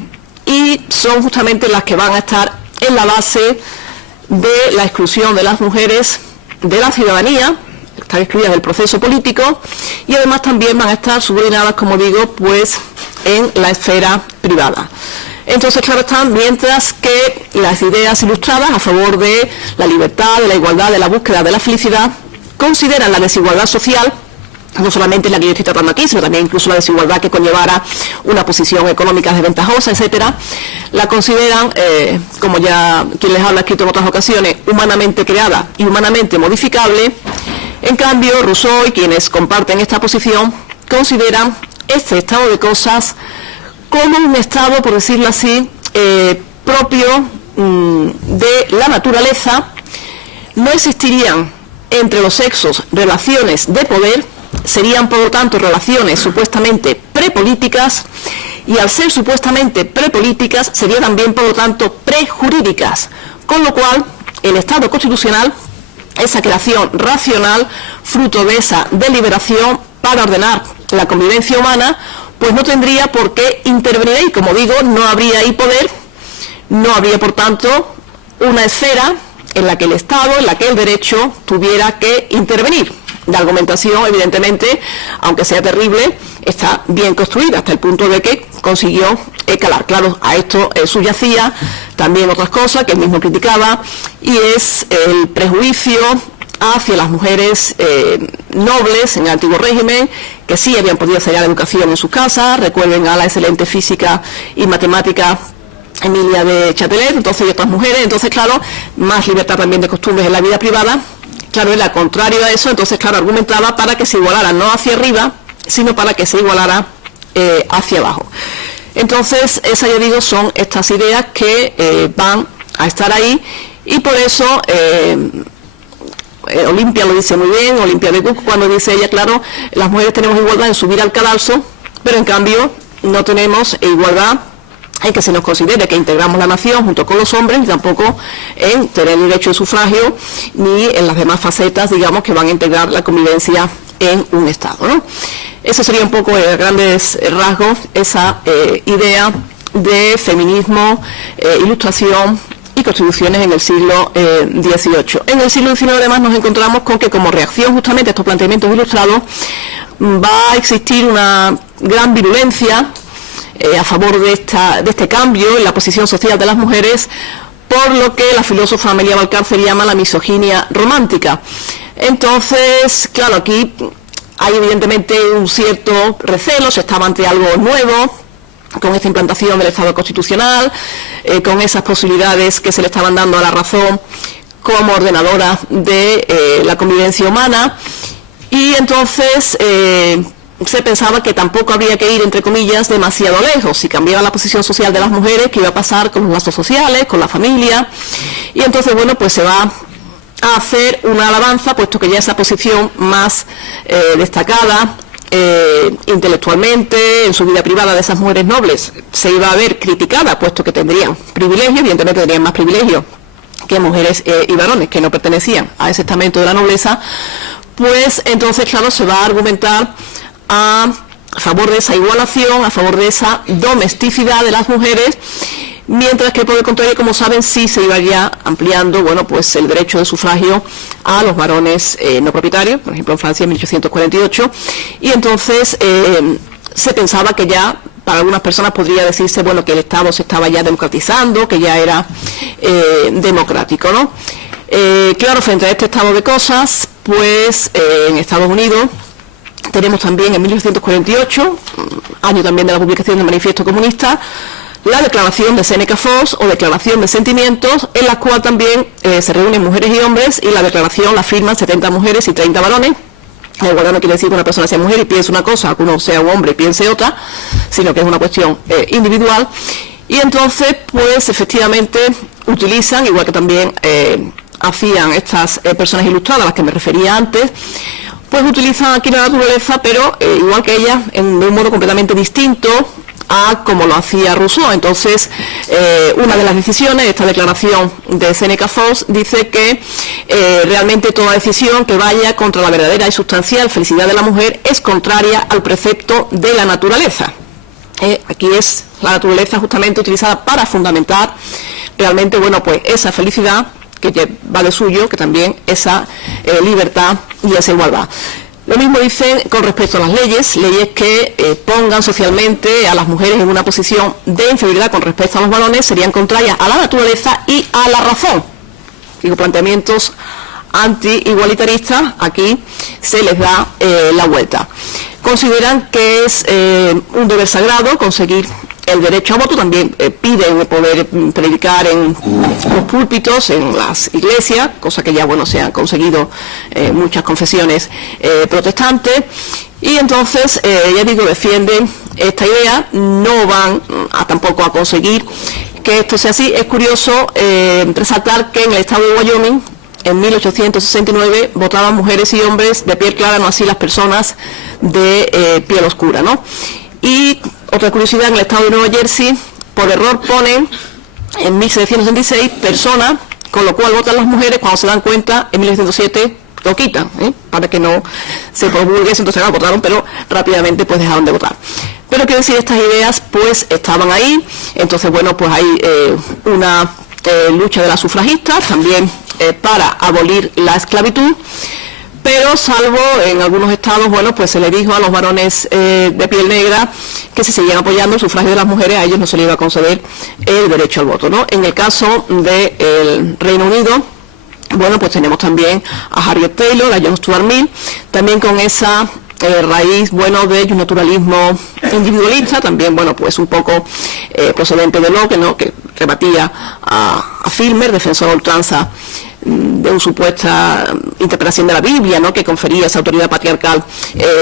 y son justamente las que van a estar en la base de la exclusión de las mujeres de la ciudadanía, están excluidas del proceso político y además también van a estar subordinadas, como digo, pues en la esfera privada. Entonces, claro están, mientras que las ideas ilustradas a favor de la libertad, de la igualdad, de la búsqueda de la felicidad, consideran la desigualdad social, no solamente la que yo estoy tratando aquí, sino también incluso la desigualdad que conllevara una posición económica desventajosa, etcétera, la consideran, como ya quien les habla escrito en otras ocasiones, humanamente creada y humanamente modificable. En cambio, Rousseau y quienes comparten esta posición consideran este estado de cosas como un estado, por decirlo así, propio de la naturaleza. No existirían entre los sexos relaciones de poder, serían por lo tanto relaciones supuestamente prepolíticas, y al ser supuestamente prepolíticas serían también por lo tanto prejurídicas, con lo cual el Estado constitucional, esa creación racional fruto de esa deliberación para ordenar la convivencia humana, pues no tendría por qué intervenir ahí. Como digo, no habría ahí poder, no habría por tanto una esfera en la que el Estado, en la que el derecho tuviera que intervenir. La argumentación, evidentemente, aunque sea terrible, está bien construida hasta el punto de que consiguió calar. Claro, a esto subyacía también otras cosas que él mismo criticaba, y es el prejuicio hacia las mujeres nobles en el antiguo régimen, que sí habían podido hacer la educación en sus casas. Recuerden a la excelente física y matemática Emilia de Chatelet, entonces, y otras mujeres. Entonces, claro, más libertad también de costumbres en la vida privada. Claro, era contrario a eso. Entonces, claro, argumentaba para que se igualara no hacia arriba, sino para que se igualara hacia abajo. Entonces, esas, yo digo, son estas ideas que van a estar ahí, y por eso Olimpia lo dice muy bien, Olimpia de Cook, cuando dice ella, claro, las mujeres tenemos igualdad en subir al cadalso, pero en cambio no tenemos igualdad en que se nos considere que integramos la nación junto con los hombres, ni tampoco en tener derecho de sufragio, ni en las demás facetas, digamos, que van a integrar la convivencia en un Estado, ¿no? Eso sería un poco, a grandes rasgos, esa idea de feminismo, ilustración y constituciones en el siglo XVIII. En el siglo XIX, además, nos encontramos con que, como reacción justamente a estos planteamientos ilustrados, va a existir una gran virulencia a favor de este cambio en la posición social de las mujeres, por lo que la filósofa Amelia Valcárcel llama la misoginia romántica. Entonces, claro, aquí hay evidentemente un cierto recelo, se estaba ante algo nuevo, con esta implantación del Estado constitucional, con esas posibilidades que se le estaban dando a la razón como ordenadora de la convivencia humana, y entonces se pensaba que tampoco habría que ir, entre comillas, demasiado lejos. Si cambiaba la posición social de las mujeres, ¿qué iba a pasar con los lazos sociales, con la familia? Y entonces, bueno, pues se va a hacer una alabanza, puesto que ya esa posición más destacada intelectualmente, en su vida privada, de esas mujeres nobles, se iba a ver criticada, puesto que tendrían privilegios, evidentemente tendrían más privilegios que mujeres y varones que no pertenecían a ese estamento de la nobleza. Pues entonces, claro, se va a argumentar a favor de esa igualación, a favor de esa domesticidad de las mujeres, mientras que por el contrario, como saben, sí se iba ya ampliando, bueno, pues el derecho de sufragio a los varones no propietarios, por ejemplo en Francia en 1848, y entonces se pensaba que ya para algunas personas podría decirse, bueno, que el Estado se estaba ya democratizando, que ya era democrático, ¿no? Claro, frente a este estado de cosas, pues en Estados Unidos tenemos también en 1848, año también de la publicación del Manifiesto Comunista, la declaración de Seneca Falls o declaración de sentimientos, en la cual también se reúnen mujeres y hombres, y la declaración la firman 70 mujeres y 30 varones. La igualdad no quiere decir que una persona sea mujer y piense una cosa, que uno sea un hombre y piense otra, sino que es una cuestión individual. Y entonces, pues efectivamente utilizan, igual que también hacían estas personas ilustradas a las que me refería antes, pues utilizan aquí la naturaleza, pero igual que ellas, de un modo completamente distinto a como lo hacía Rousseau. Entonces, una de las decisiones, esta declaración de Seneca Falls, dice que realmente toda decisión que vaya contra la verdadera y sustancial felicidad de la mujer es contraria al precepto de la naturaleza. Aquí es la naturaleza justamente utilizada para fundamentar realmente, bueno, pues esa felicidad que va de suyo, que también esa libertad y esa igualdad. Lo mismo dicen con respecto a las leyes que pongan socialmente a las mujeres en una posición de inferioridad con respecto a los varones, serían contrarias a la naturaleza y a la razón. Digo, planteamientos anti-igualitaristas, aquí se les da la vuelta. Consideran que es un deber sagrado conseguir el derecho a voto, también piden poder predicar en los púlpitos, en las iglesias, cosa que ya, bueno, se han conseguido muchas confesiones protestantes, y entonces, ya digo, defienden esta idea, no van tampoco a conseguir que esto sea así. Es curioso resaltar que en el estado de Wyoming, en 1869, votaban mujeres y hombres de piel clara, no así las personas de piel oscura, ¿no? Y otra curiosidad, en el estado de Nueva Jersey, por error ponen en 1766 personas, con lo cual votan las mujeres, cuando se dan cuenta, en 1907 lo quitan, para que no se promulgue eso. Entonces votaron, pero rápidamente pues dejaron de votar. Pero quiero decir, estas ideas pues estaban ahí. Entonces, bueno, pues hay una lucha de las sufragistas, también para abolir la esclavitud. Pero salvo en algunos estados, bueno, pues se le dijo a los varones de piel negra que si seguían apoyando el sufragio de las mujeres, a ellos no se les iba a conceder el derecho al voto, ¿no? En el caso del Reino Unido, bueno, pues tenemos también a Harriet Taylor, a John Stuart Mill, también con esa raíz, bueno, de un naturalismo individualista, también, bueno, pues un poco procedente de Locke, ¿no?, que rebatía a Filmer, defensor a ultranza de una supuesta interpretación de la Biblia, ¿no?, que confería esa autoridad patriarcal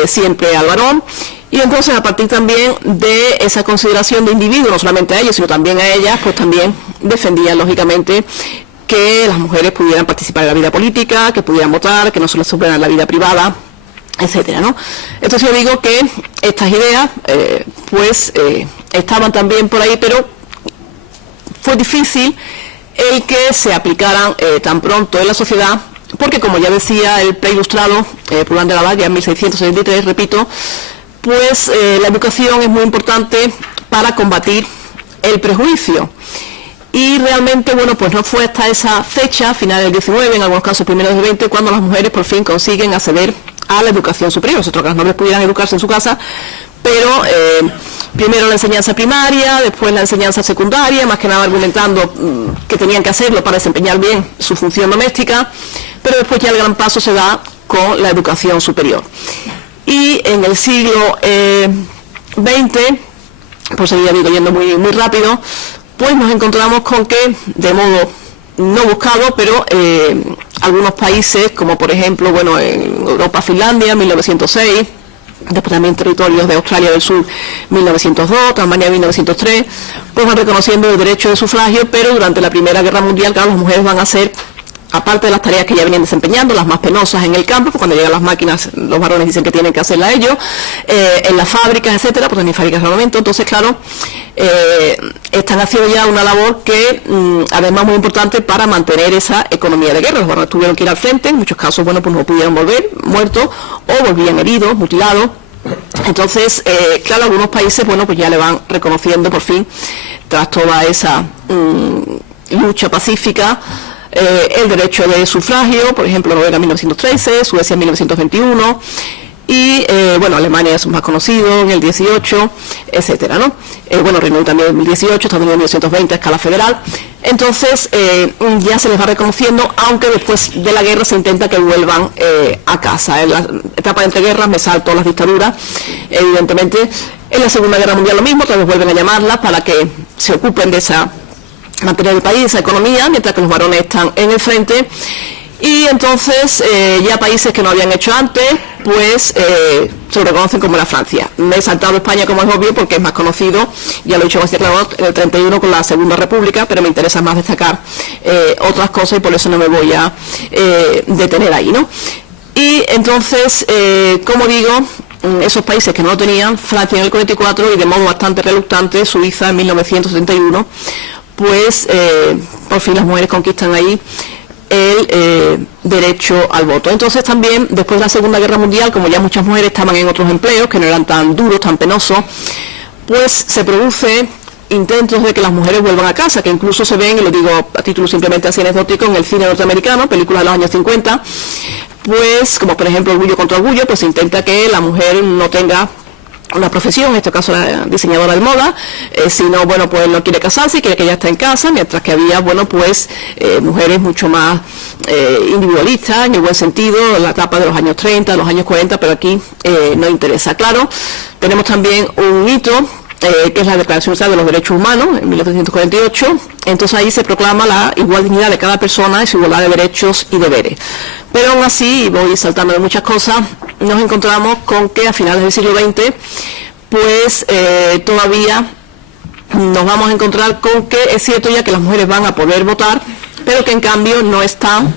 siempre al varón. Y entonces, a partir también de esa consideración de individuo, no solamente a ellos, sino también a ellas, pues también defendían, lógicamente, que las mujeres pudieran participar en la vida política, que pudieran votar, que no se les supiera en la vida privada, etcétera, ¿no? Entonces yo digo que estas ideas, estaban también por ahí, pero fue difícil el que se aplicaran tan pronto en la sociedad, porque, como ya decía el preilustrado Pulán de la Valle en 1673, repito, pues la educación es muy importante para combatir el prejuicio. Y realmente, bueno, pues no fue hasta esa fecha, final del 19, en algunos casos primeros del 20, cuando las mujeres por fin consiguen acceder a la educación superior. Nosotros, que las mujeres pudieran educarse en su casa, pero primero la enseñanza primaria, después la enseñanza secundaria, más que nada argumentando que tenían que hacerlo para desempeñar bien su función doméstica, pero después ya el gran paso se da con la educación superior. Y en el siglo XX, pues seguía yendo muy rápido, pues nos encontramos con que, de modo no buscado, pero algunos países, como por ejemplo, bueno, en Europa, Finlandia, 1906, después también territorios de Australia del Sur, 1902, Tasmania, 1903, pues van reconociendo el derecho de sufragio, pero durante la Primera Guerra Mundial, claro, las mujeres van a ser, aparte de las tareas que ya venían desempeñando, las más penosas en el campo, porque cuando llegan las máquinas, los varones dicen que tienen que hacerla ellos, en las fábricas, etcétera, pues en fábricas de armamento. Entonces, claro, están haciendo ya una labor que, además, muy importante para mantener esa economía de guerra. Los varones tuvieron que ir al frente, en muchos casos, bueno, pues no pudieron volver muertos, o volvían heridos, mutilados. Entonces, claro, algunos países, bueno, pues ya le van reconociendo por fin, tras toda esa lucha pacífica, el derecho de sufragio. Por ejemplo, Noruega en 1913, Suecia en 1921, y bueno, Alemania es más conocido en el 18, etcétera, ¿no? Bueno, Reino Unido también en el 18, Estados Unidos en 1920 a escala federal. Entonces ya se les va reconociendo, aunque después de la guerra se intenta que vuelvan a casa. En la etapa de entreguerras me salto las dictaduras, evidentemente. En la Segunda Guerra Mundial lo mismo, otra vez vuelven a llamarlas para que se ocupen de esa materia del país, esa economía, mientras que los varones están en el frente. Y entonces ya países que no habían hecho antes, pues se lo reconocen como la Francia. Me he saltado España, como es obvio, porque es más conocido, ya lo he dicho más claro, en el 31 con la Segunda República, pero me interesa más destacar otras cosas y por eso no me voy a detener ahí, ¿no? Y entonces, como digo, esos países que no lo tenían, Francia en el 44 y de modo bastante reluctante, Suiza en 1971, pues por fin las mujeres conquistan ahí el derecho al voto. Entonces también, después de la Segunda Guerra Mundial, como ya muchas mujeres estaban en otros empleos que no eran tan duros, tan penosos, pues se produce intentos de que las mujeres vuelvan a casa, que incluso se ven, y lo digo a título simplemente así anecdótico, en el cine norteamericano, películas de los años 50, pues como por ejemplo Orgullo contra Orgullo, pues se intenta que la mujer no tenga una profesión, en este caso la diseñadora de moda, sino, bueno, pues no quiere casarse, quiere que ella esté en casa, mientras que había, bueno, pues mujeres mucho más individualistas, en el buen sentido, en la etapa de los años 30, de los años 40, pero aquí no interesa. Claro, tenemos también un hito, que es la Declaración Universal de los Derechos Humanos, en 1948, entonces ahí se proclama la igual dignidad de cada persona y su igualdad de derechos y deberes. Pero aún así, y voy saltando de muchas cosas, nos encontramos con que a finales del siglo XX, pues todavía nos vamos a encontrar con que es cierto ya que las mujeres van a poder votar, pero que en cambio no están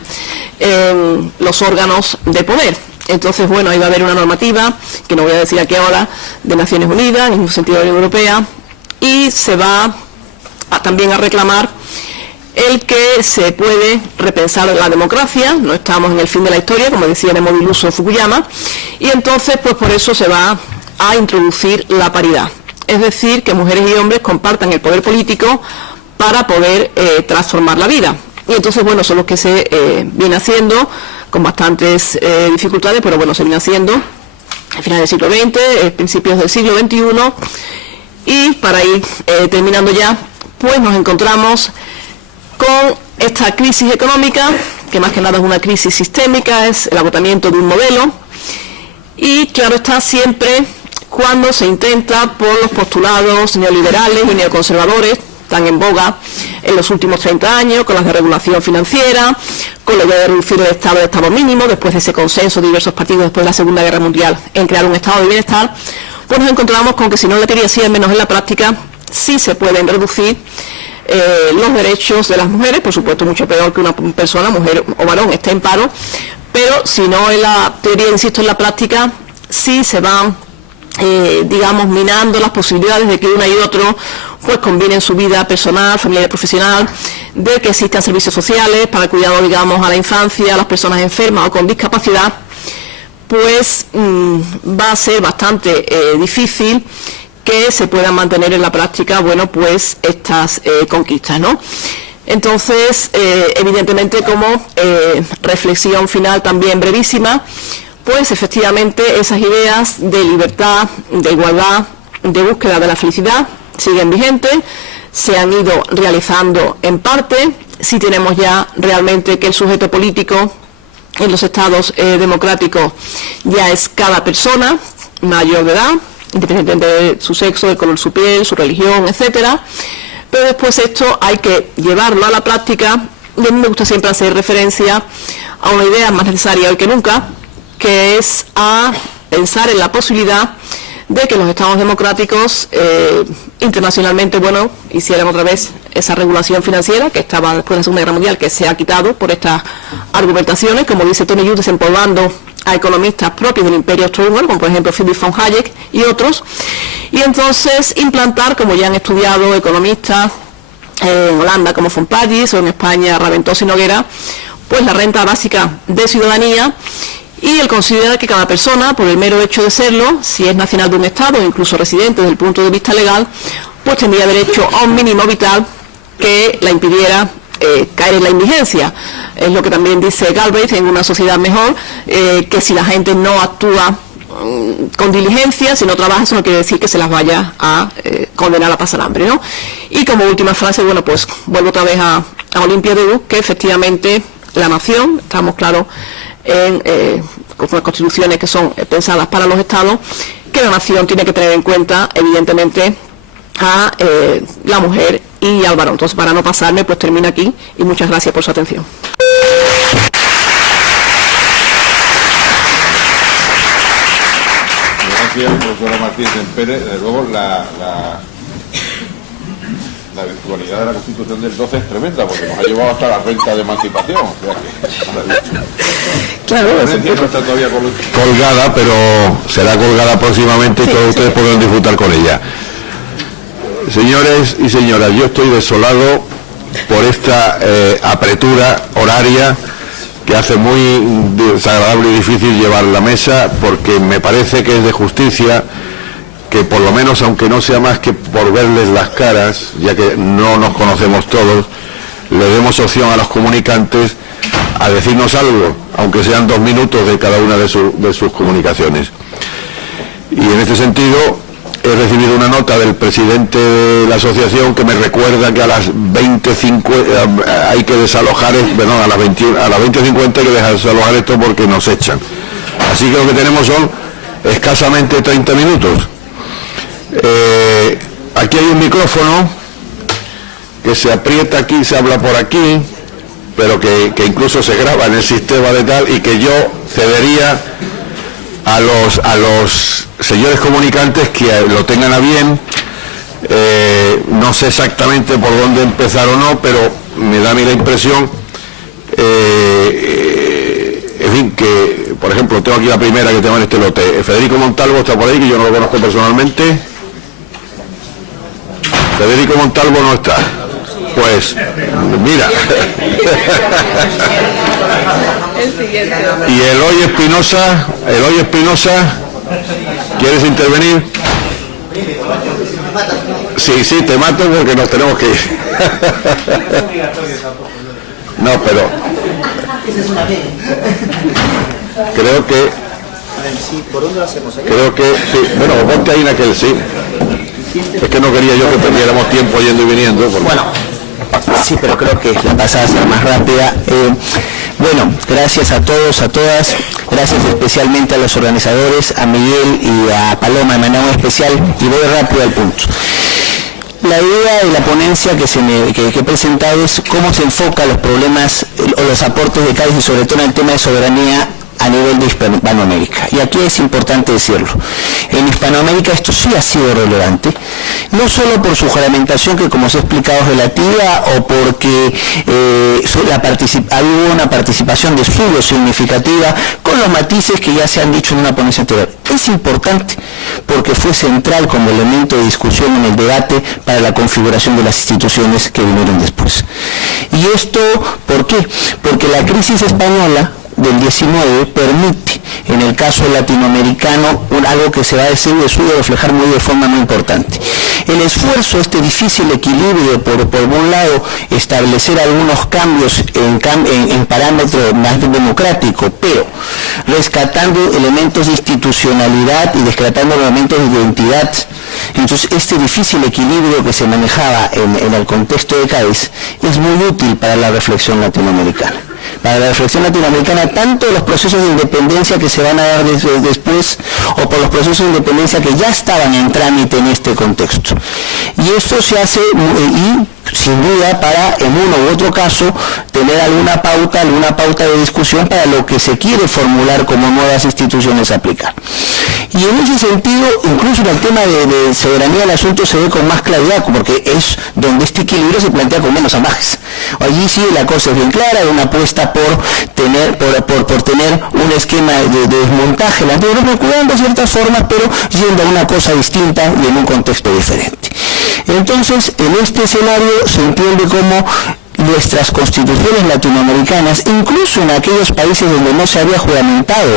en los órganos de poder. Entonces, bueno, ahí va a haber una normativa, que no voy a decir aquí ahora, de Naciones Unidas, en el sentido de la Unión Europea, y se va también a reclamar el que se puede repensar la democracia, no estamos en el fin de la historia, como decía Nemo Diluso Fukuyama, y entonces, pues por eso se va a introducir la paridad. Es decir, que mujeres y hombres compartan el poder político para poder transformar la vida. Y entonces, bueno, son los que se viene haciendo, con bastantes dificultades, pero bueno, se viene haciendo a finales del siglo XX, principios del siglo XXI, y para ir terminando ya, pues nos encontramos con esta crisis económica, que más que nada es una crisis sistémica, es el agotamiento de un modelo, y claro está siempre cuando se intenta por los postulados neoliberales y neoconservadores, tan en boga en los últimos 30 años, con las de regulación financiera, con la idea de reducir el estado mínimo, después de ese consenso de diversos partidos después de la Segunda Guerra Mundial en crear un estado de bienestar, pues nos encontramos con que si no en la teoría sí, al menos en la práctica, sí se pueden reducir los derechos de las mujeres, por supuesto mucho peor que una persona, mujer o varón, esté en paro, pero si no en la teoría, insisto, en la práctica, sí se van digamos, minando las posibilidades de que uno y otro pues combinen su vida personal, familiar y profesional, de que existan servicios sociales para el cuidado, digamos, a la infancia, a las personas enfermas o con discapacidad, pues va a ser bastante difícil que se puedan mantener en la práctica, bueno, pues estas conquistas, ¿no? Entonces, evidentemente, como reflexión final también brevísima, pues efectivamente esas ideas de libertad, de igualdad, de búsqueda de la felicidad siguen vigentes, se han ido realizando en parte, sí tenemos ya realmente que el sujeto político en los estados democráticos ya es cada persona mayor de edad, independientemente de su sexo, del color de su piel, su religión, etcétera, pero después esto hay que llevarlo a la práctica, y a mí me gusta siempre hacer referencia a una idea más necesaria hoy que nunca, que es a pensar en la posibilidad de que los estados democráticos internacionalmente, bueno, hicieran otra vez esa regulación financiera que estaba después de la Segunda Guerra Mundial, que se ha quitado por estas argumentaciones, como dice Tony Judt, desempolvando a economistas propios del imperio austrohúngaro, como por ejemplo Friedrich von Hayek y otros, y entonces implantar, como ya han estudiado economistas en Holanda como von Parijs o en España Raventós y Noguera, pues la renta básica de ciudadanía. Y él considera que cada persona, por el mero hecho de serlo, si es nacional de un Estado o incluso residente desde el punto de vista legal, pues tendría derecho a un mínimo vital que la impidiera caer en la indigencia. Es lo que también dice Galbraith en Una sociedad mejor, que si la gente no actúa con diligencia, si no trabaja, eso no quiere decir que se las vaya a condenar a pasar hambre, ¿no? Y como última frase, bueno, pues vuelvo otra vez a Olympia de Gaulle, que efectivamente la nación, estamos claros, en unas constituciones que son pensadas para los estados, que la nación tiene que tener en cuenta, evidentemente, a la mujer y al varón. Entonces, para no pasarme, pues termino aquí y muchas gracias por su atención. Gracias, profesora Martínez Pérez. Desde luego, la virtualidad de la Constitución del 12 es tremenda, porque nos ha llevado hasta la renta de emancipación. O sea que, claro, la ponencia no está todavía colgada, pero será colgada próximamente y sí, todos ustedes podrán disfrutar con ella. Señores y señoras, yo estoy desolado por esta apretura horaria que hace muy desagradable y difícil llevar la mesa, porque me parece que es de justicia que por lo menos, aunque no sea más que por verles las caras, ya que no nos conocemos todos, le demos opción a los comunicantes a decirnos algo, aunque sean 2 minutos de cada una de sus comunicaciones. Y en este sentido, he recibido una nota del presidente de la asociación que me recuerda que a las 20:50 hay que desalojar, perdón, a las 20:50 hay que desalojar esto porque nos echan. Así que lo que tenemos son escasamente 30 minutos. Aquí hay un micrófono que se aprieta aquí, se habla por aquí, pero que incluso se graba en el sistema de tal, y que yo cedería a los señores comunicantes que lo tengan a bien. No sé exactamente por dónde empezar o no, pero me da a mí la impresión, en fin, que por ejemplo tengo aquí la primera que tengo en este lote. Federico Montalvo está por ahí, que yo no lo conozco personalmente. Federico Montalvo no está. Pues mira. Y Eloy Espinosa, ¿quieres intervenir? Sí, te mato porque nos tenemos que ir. No, pero creo que sí. Bueno, ponte ahí en aquel, sí. Es que no quería yo que perdiéramos tiempo yendo y viniendo. Bueno, sí, pero creo que la pasada será más rápida. Bueno, gracias a todos, a todas, gracias especialmente a los organizadores, a Miguel y a Paloma de manera muy especial, y voy rápido al punto. La idea de la ponencia que he presentado es cómo se enfoca los problemas o los aportes de Cádiz, y sobre todo en el tema de soberanía a nivel de Hispanoamérica. Y aquí es importante decirlo. En Hispanoamérica esto sí ha sido relevante, no solo por su juramentación, que como se ha explicado es relativa, o porque hubo una participación de estudio significativa, con los matices que ya se han dicho en una ponencia anterior. Es importante porque fue central como elemento de discusión en el debate para la configuración de las instituciones que vinieron después. ¿Y esto por qué? Porque la crisis española del 19 permite, en el caso latinoamericano, algo que se va a decir de suyo reflejar de forma muy importante. El esfuerzo, este difícil equilibrio, por un lado, establecer algunos cambios en parámetro más democrático, pero rescatando elementos de institucionalidad y rescatando elementos de identidad. Entonces, este difícil equilibrio que se manejaba en el contexto de Cádiz es muy útil para la reflexión latinoamericana. Para la reflexión latinoamericana, tanto de los procesos de independencia que se van a dar después, o por los procesos de independencia que ya estaban en trámite en este contexto. Y esto se hace, y sin duda, para, en uno u otro caso, tener alguna pauta de discusión para lo que se quiere formular como nuevas instituciones a aplicar. Y en ese sentido, incluso en el tema de soberanía, el asunto se ve con más claridad, porque es donde este equilibrio se plantea con menos amajes. Allí sí la cosa es bien clara, hay una apuesta por tener un esquema de desmontaje, la anterior, cuidando ciertas formas, pero yendo a una cosa distinta y en un contexto diferente. Entonces, en este escenario se entiende como nuestras constituciones latinoamericanas, incluso en aquellos países donde no se había juramentado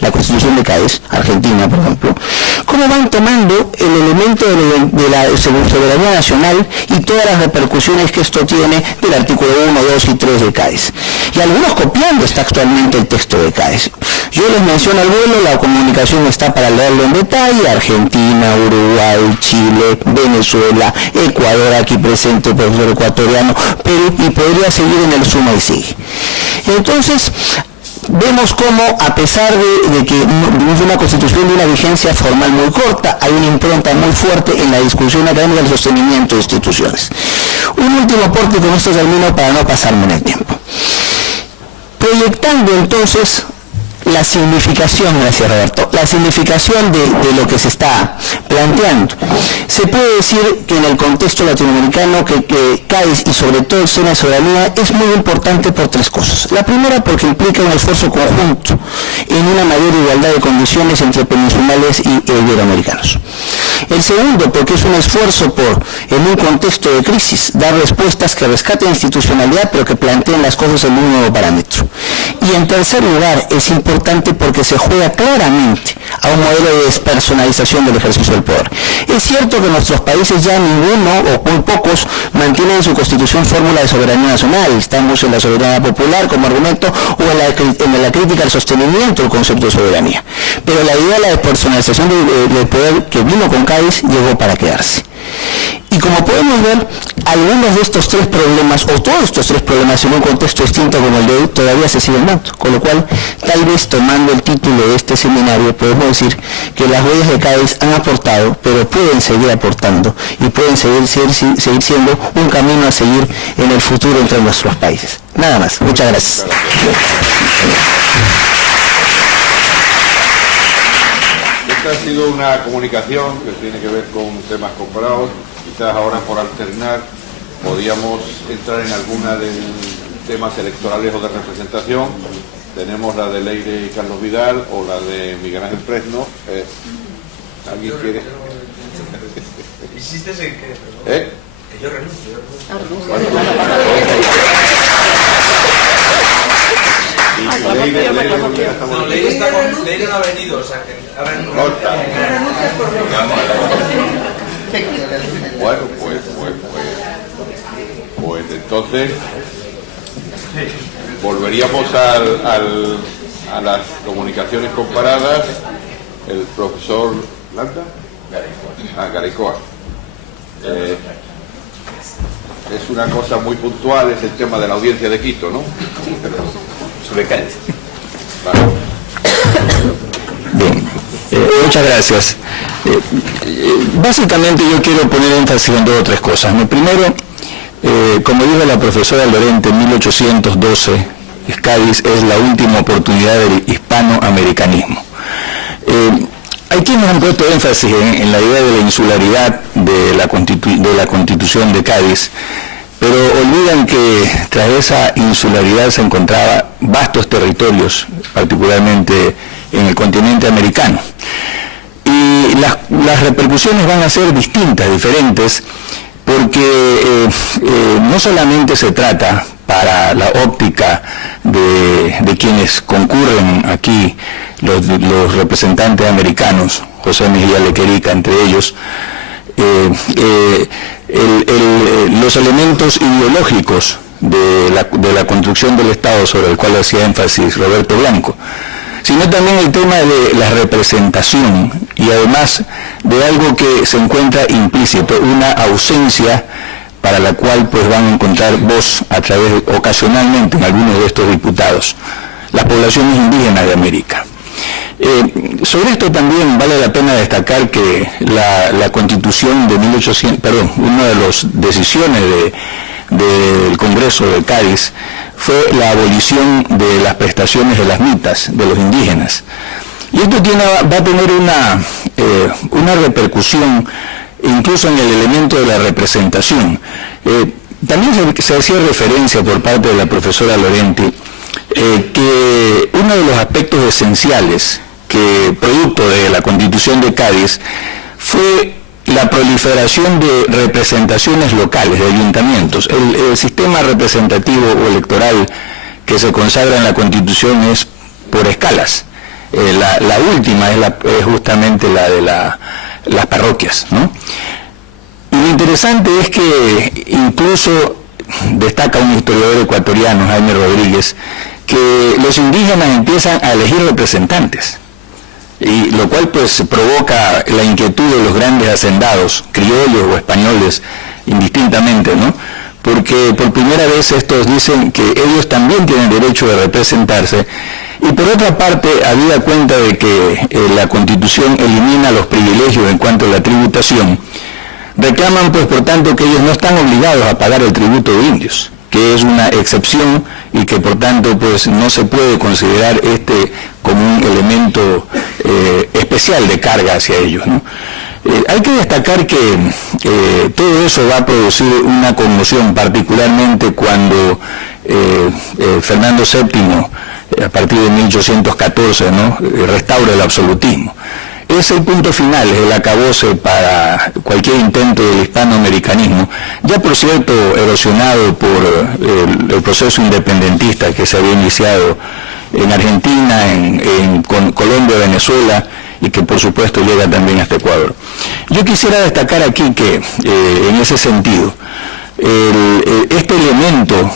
la Constitución de Cádiz, Argentina por ejemplo, cómo van tomando el elemento de la soberanía nacional y todas las repercusiones que esto tiene del artículo 1, 2 y 3 de Cádiz. Y algunos copiando actualmente el texto de Cádiz. Yo les menciono al vuelo, la comunicación está para leerlo en detalle: Argentina, Uruguay, Chile, Venezuela, Ecuador, aquí presente el profesor ecuatoriano, Perú, y podría seguir en el suma y sigue. Entonces, vemos cómo, a pesar de que tenemos una constitución de una vigencia formal muy corta, hay una impronta muy fuerte en la discusión académica del sostenimiento de instituciones. Un último aporte, con esto termino para no pasarme en el tiempo. Proyectando entonces la significación, gracias Roberto, la significación de lo que se está planteando. Se puede decir que en el contexto latinoamericano que Cádiz y sobre todo el seno de soberanía es muy importante por tres cosas. La primera, porque implica un esfuerzo conjunto en una mayor igualdad de condiciones entre peninsulares y iberoamericanos. El segundo, porque es un esfuerzo por, en un contexto de crisis, dar respuestas que rescaten institucionalidad pero que planteen las cosas en un nuevo parámetro. Y en tercer lugar, es importante porque se juega claramente a un modelo de despersonalización del ejercicio del poder. Es cierto que en nuestros países ya ninguno o muy pocos mantienen en su constitución fórmula de soberanía nacional. Estamos en la soberanía popular como argumento o en la crítica al sostenimiento del concepto de soberanía. Pero la idea de la despersonalización del poder que vino con Cádiz llegó para quedarse. Y como podemos ver, algunos de estos tres problemas, o todos estos tres problemas en un contexto distinto como el de hoy, todavía se siguen dando. Con lo cual, tal vez tomando el título de este seminario, podemos decir que las huellas de Cádiz han aportado, pero pueden seguir aportando y pueden seguir siendo un camino a seguir en el futuro entre nuestros países. Nada más. Muchas gracias. Esta ha sido una comunicación que tiene que ver con temas comparados. Quizás ahora, por alternar, podíamos entrar en alguna de temas electorales o de representación. Tenemos la de Leire y Carlos Vidal o la de Miguel Ángel Fresno. ¿Alguien quiere? ¿Insistes en qué? Que yo renuncio. Leire no ha venido, o sea que ha renunciado. Bueno, pues entonces volveríamos a las comunicaciones comparadas. El profesor Landa, Garicoa. Es una cosa muy puntual, es el tema de la audiencia de Quito, ¿no? Sí, pero sobre Cádiz. Vale. Bien, muchas gracias. Básicamente yo quiero poner énfasis en dos o tres cosas. Primero, como dijo la profesora Lorente, en 1812, Cádiz es la última oportunidad del hispanoamericanismo. Hay quienes han puesto énfasis en la idea de la insularidad de la Constitución de Cádiz, pero olvidan que tras esa insularidad se encontraban vastos territorios, particularmente en el continente americano. Y las repercusiones van a ser distintas, diferentes, porque no solamente se trata para la óptica de quienes concurren aquí, los representantes americanos, José Mejía Lequerica entre ellos, los elementos ideológicos de la construcción del Estado sobre el cual hacía énfasis Roberto Blanco, sino también el tema de la representación y además de algo que se encuentra implícito, una ausencia para la cual pues van a encontrar voz a través, ocasionalmente en algunos de estos diputados, las poblaciones indígenas de América. Sobre esto también vale la pena destacar que la Constitución de 1800, una de las decisiones del Congreso de Cádiz fue la abolición de las prestaciones de las mitas de los indígenas. Y esto va a tener una repercusión incluso en el elemento de la representación. También se hacía referencia por parte de la profesora Lorente que uno de los aspectos esenciales que producto de la Constitución de Cádiz fue la proliferación de representaciones locales, de ayuntamientos. El sistema representativo o electoral que se consagra en la Constitución es por escalas. La última es justamente la de las parroquias, ¿no? Y lo interesante es que incluso destaca un historiador ecuatoriano, Jaime Rodríguez, que los indígenas empiezan a elegir representantes, y lo cual pues provoca la inquietud de los grandes hacendados, criollos o españoles, indistintamente, ¿no? Porque por primera vez estos dicen que ellos también tienen derecho de representarse Y por otra parte, habida cuenta de que la Constitución elimina los privilegios en cuanto a la tributación, reclaman pues por tanto que ellos no están obligados a pagar el tributo de indios, que es una excepción y que por tanto pues no se puede considerar como un elemento especial de carga hacia ellos, ¿no? Hay que destacar que todo eso va a producir una conmoción, particularmente cuando Fernando VII, a partir de 1814, ¿no?, restaura el absolutismo. Es el punto final, es el acabose para cualquier intento del hispanoamericanismo, ya por cierto erosionado por el proceso independentista que se había iniciado en Argentina, en Colombia, Venezuela, y que por supuesto llega también hasta Ecuador. Yo quisiera destacar aquí que, en ese sentido, este elemento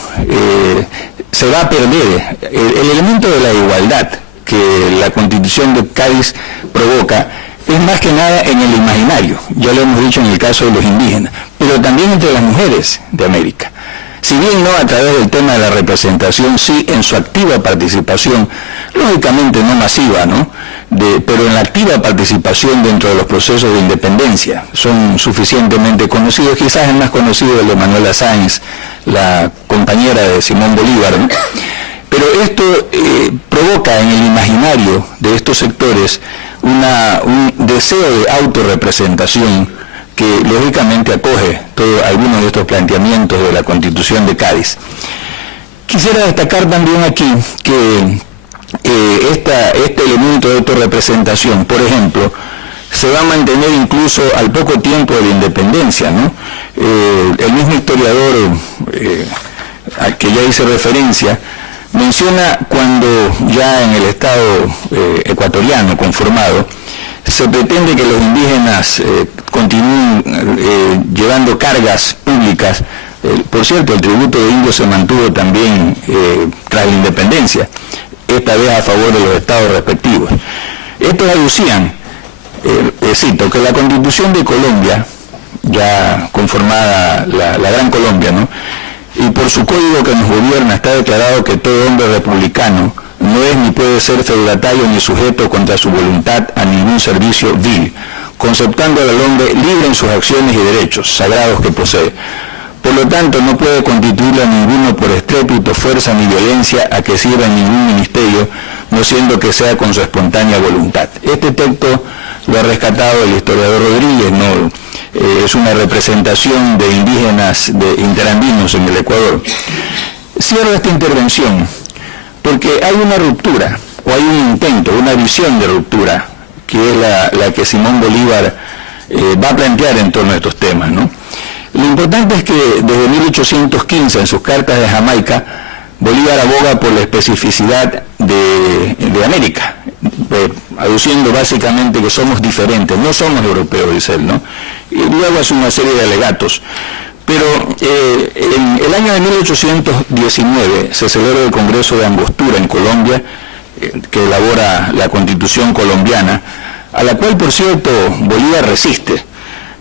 se va a perder, el elemento de la igualdad que la Constitución de Cádiz provoca es más que nada en el imaginario, ya lo hemos dicho en el caso de los indígenas, pero también entre las mujeres de América. Si bien no a través del tema de la representación, sí en su activa participación, lógicamente no masiva, ¿no?, pero en la activa participación dentro de los procesos de independencia. Son suficientemente conocidos, quizás el más conocido es el de Manuela Sáenz, la compañera de Simón Bolívar, ¿no? Pero esto provoca en el imaginario de estos sectores un deseo de autorrepresentación que lógicamente acoge algunos de estos planteamientos de la Constitución de Cádiz. Quisiera destacar también aquí que este elemento de autorrepresentación, por ejemplo, se va a mantener incluso al poco tiempo de la independencia, ¿no? El mismo historiador al que ya hice referencia menciona cuando ya en el Estado ecuatoriano conformado se pretende que los indígenas continúen llevando cargas públicas. Por cierto, el tributo de indios se mantuvo también tras la independencia, esta vez a favor de los estados respectivos. Estos aducían, cito, que la Constitución de Colombia, ya conformada la Gran Colombia, ¿no?, y por su código que nos gobierna está declarado que todo hombre republicano no es ni puede ser feudatario ni sujeto contra su voluntad a ningún servicio vil, conceptando al hombre libre en sus acciones y derechos sagrados que posee. Por lo tanto, no puede constituirle a ninguno por estrépito, fuerza ni violencia a que sirva en ningún ministerio, no siendo que sea con su espontánea voluntad. Este texto lo ha rescatado el historiador Rodríguez, ¿no? Es una representación de indígenas, de interandinos en el Ecuador. Cierro esta intervención porque hay una ruptura, o hay un intento, una visión de ruptura, que es la que Simón Bolívar va a plantear en torno a estos temas, ¿no? Lo importante es que desde 1815, en sus cartas de Jamaica, Bolívar aboga por la especificidad de América, aduciendo básicamente que somos diferentes, no somos europeos, dice él, ¿no? Y luego hace una serie de alegatos. Pero en el año de 1819 se celebra el Congreso de Angostura en Colombia, que elabora la Constitución colombiana, a la cual, por cierto, Bolívar resiste.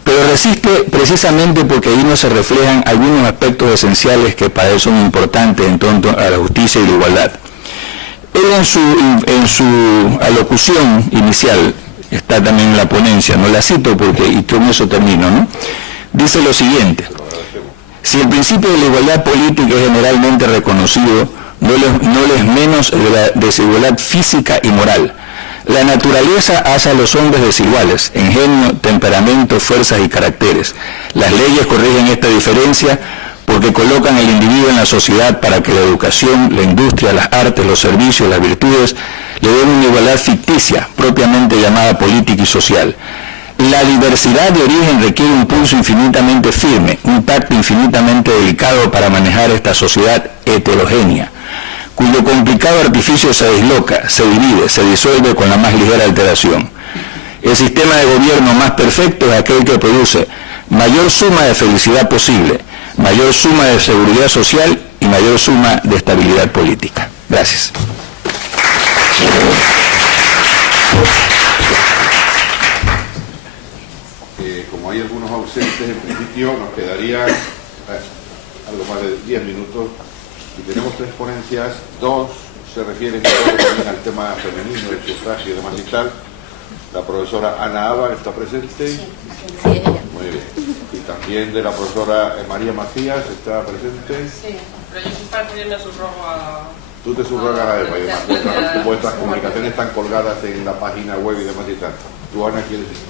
Pero resiste precisamente porque ahí no se reflejan algunos aspectos esenciales que para él son importantes en torno a la justicia y la igualdad. Él en su alocución inicial, está también en la ponencia, no la cito y con eso termino, ¿no?, dice lo siguiente: si el principio de la igualdad política es generalmente reconocido, no le es menos de la desigualdad física y moral. La naturaleza hace a los hombres desiguales, en genio, temperamento, fuerzas y caracteres. Las leyes corrigen esta diferencia porque colocan al individuo en la sociedad para que la educación, la industria, las artes, los servicios, las virtudes le den una igualdad ficticia, propiamente llamada política y social. La diversidad de origen requiere un pulso infinitamente firme, un tacto infinitamente delicado para manejar esta sociedad heterogénea, cuyo complicado artificio se disloca, se divide, se disuelve con la más ligera alteración. El sistema de gobierno más perfecto es aquel que produce mayor suma de felicidad posible, mayor suma de seguridad social y mayor suma de estabilidad política. Gracias. Como hay algunos ausentes, en principio nos quedaría algo más de 10 minutos y tenemos 3 ponencias, 2 se refiere también al tema femenino, el sufragio y demás y tal. La profesora Ana Aba está presente. Sí, ella. Muy bien. Y también de la profesora María Macías está presente. Sí, pero yo soy para ponerme subrogo a... Tú te subrogas a Eva y demás. Vuestras comunicaciones están colgadas en la página web y demás y tal. ¿Tú, Ana, quieres decir?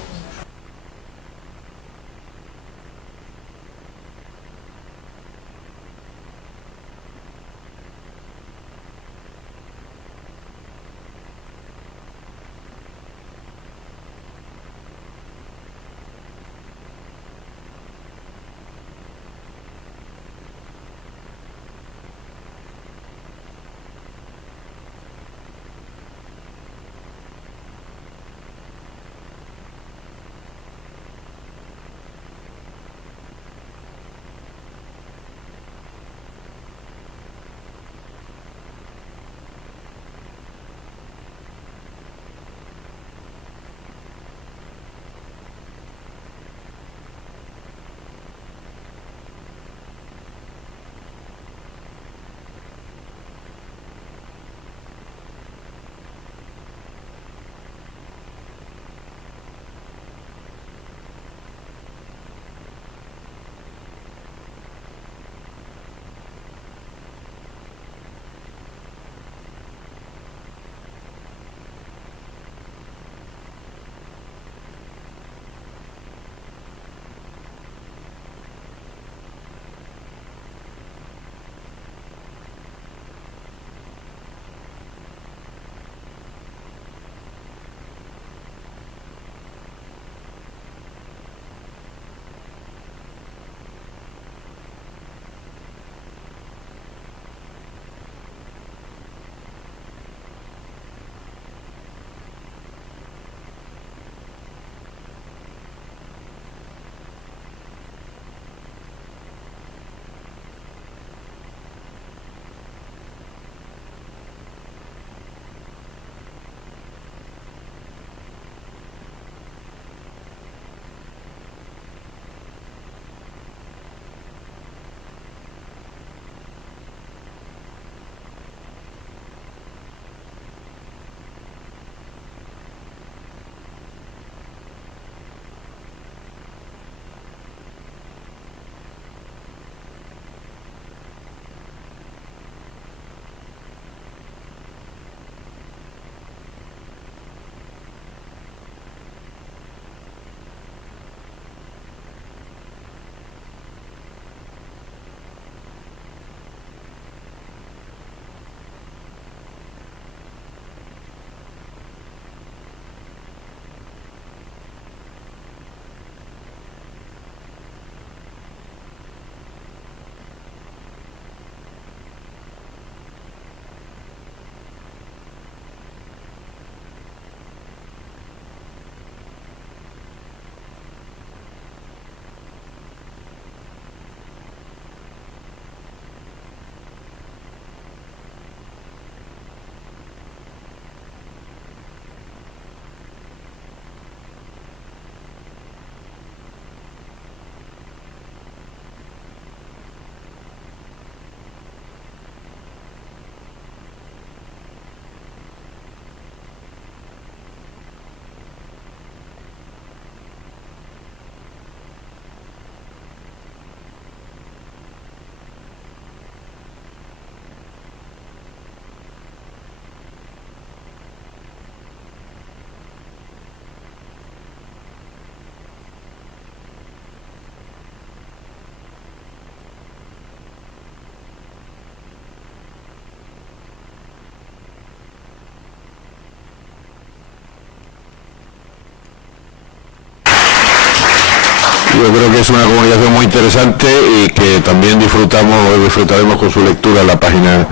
Yo creo que es una comunicación muy interesante y que también disfrutaremos con su lectura en la página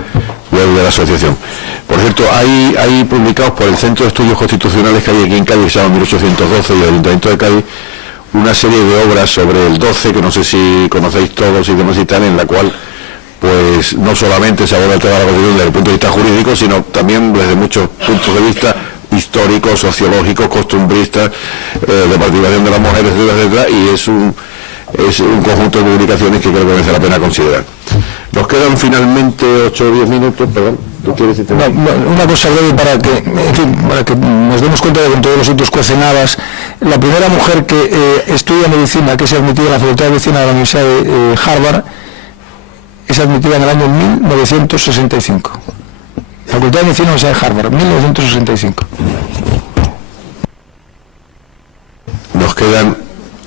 web de la asociación. Por cierto, hay publicados por el Centro de Estudios Constitucionales que hay aquí en Cádiz, que se llama 1812, y el Ayuntamiento de Cádiz, una serie de obras sobre el 12, que no sé si conocéis todos y demás y tal, en la cual pues no solamente se aborda el tema de la Constitución desde el punto de vista jurídico, sino también desde muchos puntos de vista históricos, sociológicos, costumbristas, de participación de las mujeres, etcétera, etcétera, y es un conjunto de publicaciones que creo que merece la pena considerar. Nos quedan finalmente 8 o 10 minutos, perdón. ¿Tú quieres intervenir? Una cosa breve para que nos demos cuenta de que en todos los sitios cuecen habas. La primera mujer que estudia medicina, que se admitida en la Facultad de Medicina de la Universidad de Harvard, es admitida en el año 1965. Facultad de Medicina de la Universidad de Harvard, 1965. Nos quedan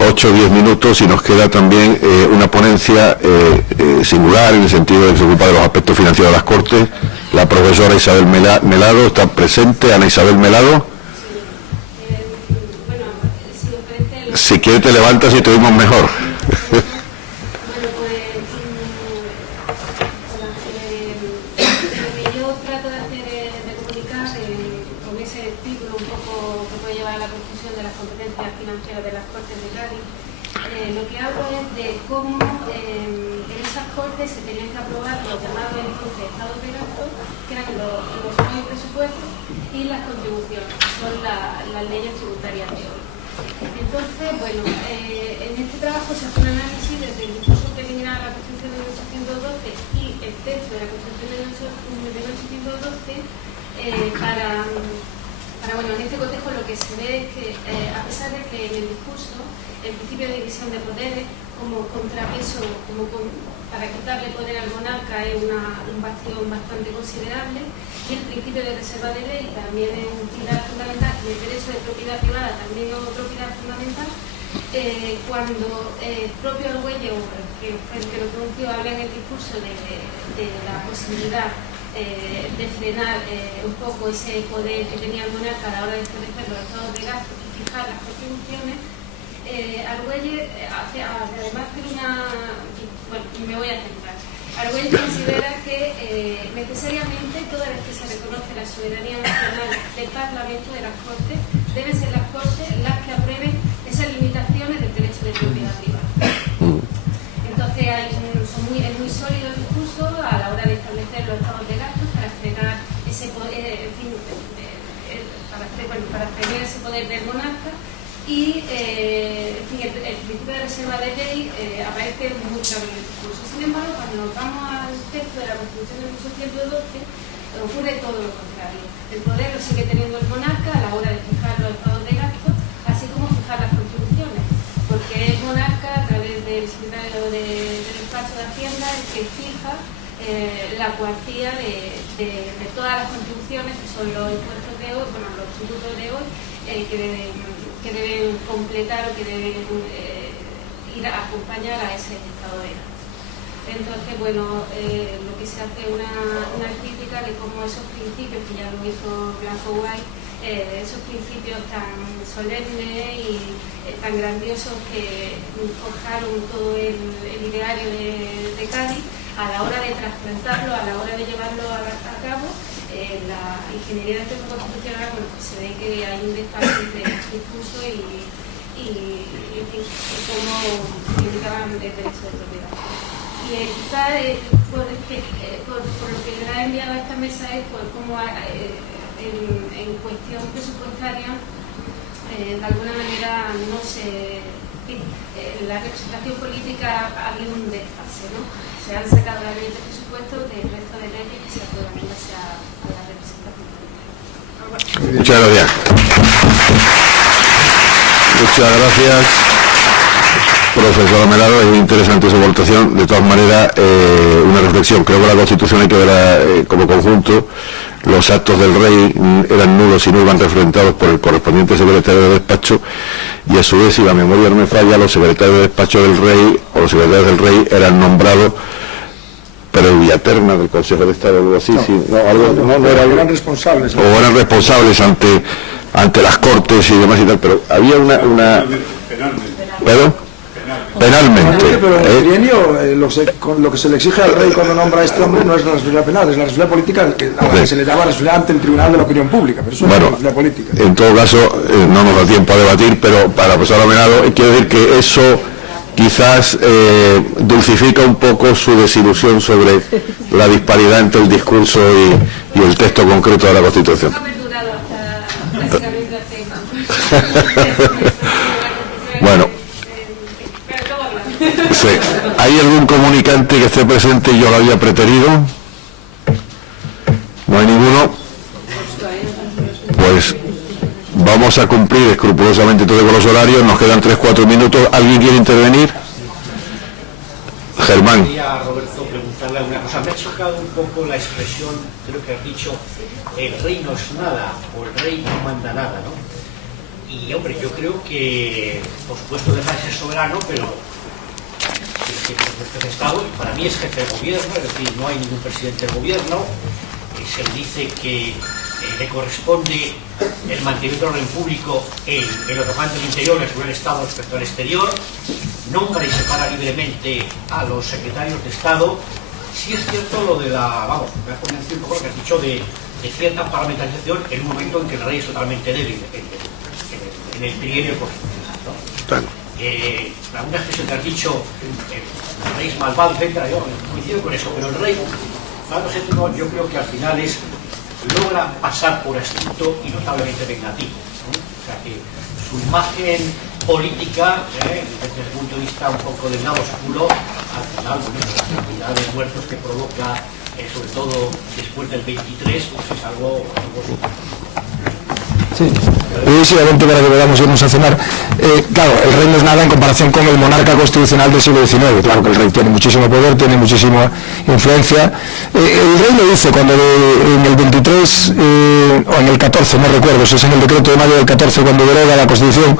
8 o 10 minutos y nos queda también una ponencia singular en el sentido de que se ocupa de los aspectos financieros de las Cortes. La profesora Isabel Melado está presente. Ana Isabel Melado. Si quiere te levantas y te oímos mejor. Entonces, bueno, en este trabajo se hace un análisis desde el discurso preliminar a la Constitución de 1812 y el texto de la Constitución de 1812 bueno, en este cotejo lo que se ve es que, a pesar de que en el discurso el principio de división de poderes como contrapeso, para quitarle poder al monarca es un bastión bastante considerable, y el principio de reserva de ley también es un pilar fundamental, y el derecho de propiedad privada también es otro pilar fundamental. Cuando el propio Argüelles, el que lo pronunció, habla en el discurso de la posibilidad de frenar un poco ese poder que tenía el monarca a la hora de establecer los estados de gasto y fijar las contribuciones, Argüelles además de bueno, me voy a centrar. Argüelles considera que necesariamente toda vez que se reconoce la soberanía nacional del Parlamento, de las Cortes, deben ser las Cortes las que aprueben esas limitaciones del derecho de propiedad privada. Entonces es muy sólido el discurso a la hora de establecer los estados de gasto para frenar ese poder, en fin, para frenar ese poder del monarca. Y en fin, el principio de reserva de ley aparece muy claro en el discurso. Sin embargo, cuando nos vamos al texto de la Constitución de 1812, ocurre todo lo contrario. El poder lo sigue teniendo el monarca a la hora de fijar los estados de gasto, así como fijar las contribuciones, porque el monarca, a través del secretario del despacho de Hacienda, el que fija la cuantía de todas las contribuciones, que son los impuestos de hoy, bueno, los tributos de hoy, que deben completar o que deben ir a acompañar a ese estado de gasto. Entonces, bueno, lo que se hace una crítica de cómo esos principios, que ya lo hizo Blanco White, esos principios tan solemnes y tan grandiosos que forjaron todo el ideario de Cádiz, a la hora de trasplantarlo, a la hora de llevarlo a cabo, la ingeniería del texto constitucional, bueno, pues se ve que hay un desfase entre el discurso y en fin, cómo limitaban el derecho de propiedad. Y quizá por lo que le ha enviado a esta mesa es por cómo en cuestión presupuestaria de alguna manera no se... la representación política ha habido un desfase, ¿no? Se han sacado la ley de presupuesto del resto de leyes que se aprueban en base a la representación política. Muchas gracias. Muchas gracias, profesora Melado. Es muy interesante su aportación. De todas maneras, una reflexión. Creo que la Constitución hay que verla como conjunto. Los actos del rey eran nulos y no iban refrentados por el correspondiente secretario de despacho, y a su vez, si la memoria no me falla, los secretarios de despacho del rey o los secretarios del rey eran nombrados previa terna del Consejo de Estado o algo así. Eran responsables. O eran responsables ante las Cortes y demás y tal, pero había una ¿perdón? Penalmente. Pero en el trienio, con lo que se le exige al rey cuando nombra a este hombre no es la responsabilidad penal, es la responsabilidad política a la que se le daba responsabilidad ante el Tribunal de la Opinión Pública, pero eso no es la responsabilidad política. En todo caso, no nos da tiempo a debatir, pero para la profesora Melado quiero decir que eso quizás dulcifica un poco su desilusión sobre la disparidad entre el discurso y el texto concreto de la Constitución. Bueno, sí. ¿Hay algún comunicante que esté presente y yo lo había preterido? ¿No hay ninguno? Pues vamos a cumplir escrupulosamente todo con los horarios. Nos quedan 3-4 minutos. ¿Alguien quiere intervenir? Germán. Quería, Roberto, preguntarle alguna cosa. Me ha chocado un poco la expresión, creo que has dicho, el rey no es nada, o el rey no manda nada, ¿no? Y, hombre, yo creo que, por supuesto, deja de ser soberano, pero es jefe de Estado, y para mí es jefe de gobierno, es decir, no hay ningún presidente del gobierno. Se le dice que le corresponde el mantenimiento del orden público en lo que manda el interior, el Estado respecto al exterior, nombra y separa libremente a los secretarios de Estado. Sí es cierto lo de la, vamos, me ha convencido un poco lo que has dicho de cierta parlamentarización en un momento en que el rey es totalmente débil, en el trienio constitucional, ¿no? Claro. Alguna expresión que has dicho, el rey es malvado, etc. Yo coincido con eso, pero el rey, yo creo que al final logra pasar por astuto y notablemente vengativo, ¿no? O sea que su imagen política, desde el punto de vista un poco del lado oscuro, al final, la cantidad de muertos que provoca, sobre todo después del 23, pues es algo Sí, brevísimamente para que podamos irnos a cenar. Claro, el rey no es nada en comparación con el monarca constitucional del siglo XIX. Claro que el rey tiene muchísimo poder, tiene muchísima influencia. El rey lo dice cuando en el 23 o en el 14, no recuerdo si es en el decreto de mayo del 14 cuando deroga la Constitución,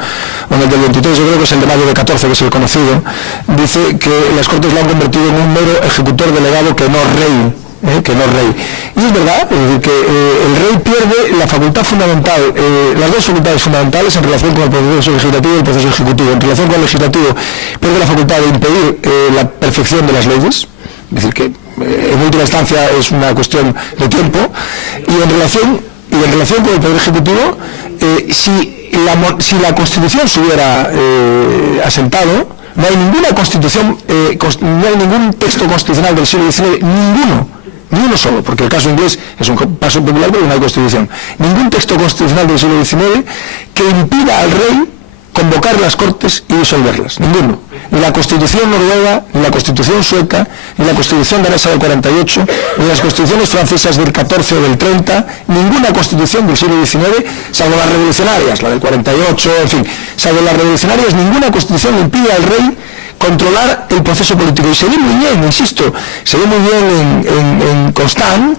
o en el del 23, yo creo que es el de mayo del 14, que es el conocido, dice que las Cortes lo han convertido en un mero ejecutor delegado que no rey. Que no rey. Y es verdad, es decir, que el rey pierde la facultad fundamental, las dos facultades fundamentales en relación con el proceso legislativo y el proceso ejecutivo. En relación con el legislativo pierde la facultad de impedir la perfección de las leyes, es decir, que en última instancia es una cuestión de tiempo, y en relación con el poder ejecutivo, si la Constitución se hubiera asentado, no hay ninguna constitución, no hay ningún texto constitucional del siglo XIX, ni uno solo, porque el caso inglés es un caso popular, pero no hay constitución. Ningún texto constitucional del siglo XIX que impida al rey convocar las Cortes y disolverlas. Ninguno. Ni la Constitución noruega, ni la Constitución sueca, ni la Constitución danesa del 48, ni las constituciones francesas del 14 o del 30, ninguna constitución del siglo XIX, salvo las revolucionarias, la del 48, en fin, salvo las revolucionarias, ninguna constitución impide al rey controlar el proceso político. Y se ve muy bien, insisto, se ve muy bien en Constant,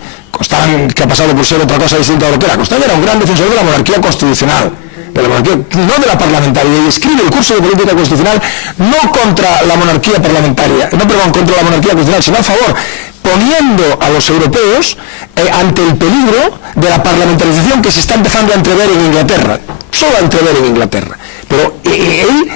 que ha pasado por ser otra cosa distinta a lo que era. Constant era un gran defensor de la monarquía constitucional, de la monarquía, no de la parlamentaria, y escribe el curso de política constitucional no contra la monarquía parlamentaria, contra la monarquía constitucional, sino a favor, poniendo a los europeos ante el peligro de la parlamentarización que se está empezando a entrever en Inglaterra, solo a entrever en Inglaterra. Pero él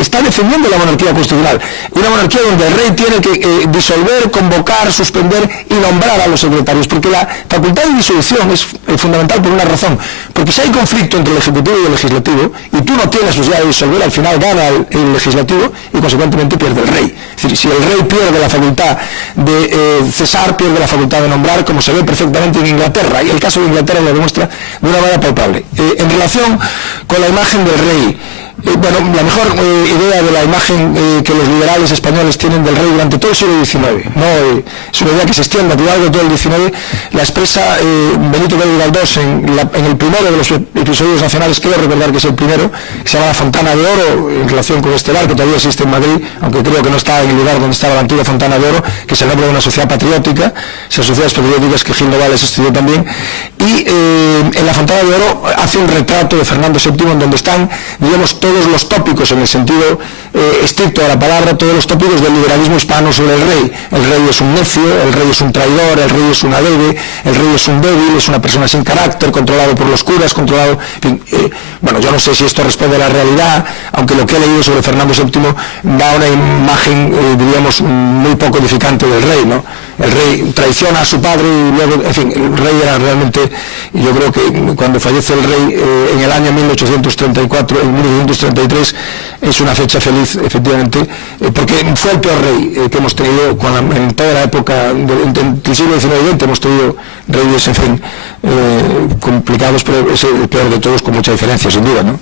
está defendiendo la monarquía constitucional, una monarquía donde el rey tiene que disolver, convocar, suspender y nombrar a los secretarios, porque la facultad de disolución es fundamental por una razón, porque si hay conflicto entre el ejecutivo y el legislativo y tú no tienes posibilidad de disolver, al final gana el legislativo y consecuentemente pierde el rey. Es decir, si el rey pierde la facultad de cesar, pierde la facultad de nombrar, como se ve perfectamente en Inglaterra, y el caso de Inglaterra lo demuestra de una manera palpable. En relación con la imagen del rey, bueno, la mejor idea de la imagen que los liberales españoles tienen del rey durante todo el siglo XIX, ¿no? Es una idea que se extiende a lo largo de todo el XIX, la expresa Benito Pérez Galdós en el primero de los episodios nacionales, quiero recordar que es el primero, que se llama La Fontana de Oro, en relación con este bar que todavía existe en Madrid, aunque creo que no está en el lugar donde estaba la antigua Fontana de Oro, que es el nombre de una sociedad patriótica, esas sociedades patrióticas que Gil Novales estudió también, y en La Fontana de Oro hace un retrato de Fernando VII en donde están, digamos, todos los tópicos en el sentido estricto de la palabra, todos los tópicos del liberalismo hispano sobre el rey. El rey es un necio, el rey es un traidor, el rey es un adebe, el rey es un débil, es una persona sin carácter, controlado por los curas, controlado... En fin, bueno, yo no sé si esto responde a la realidad, aunque lo que he leído sobre Fernando VII da una imagen, diríamos, muy poco edificante del rey, ¿no? El rey traiciona a su padre y luego, en fin, el rey era realmente, yo creo que cuando fallece el rey en el año 1834, en 1833, es una fecha feliz, efectivamente, porque fue el peor rey que hemos tenido en toda la época del siglo XIX y XX. Hemos tenido reyes, en fin, complicados, pero es el peor de todos con mucha diferencia, sin duda, ¿no?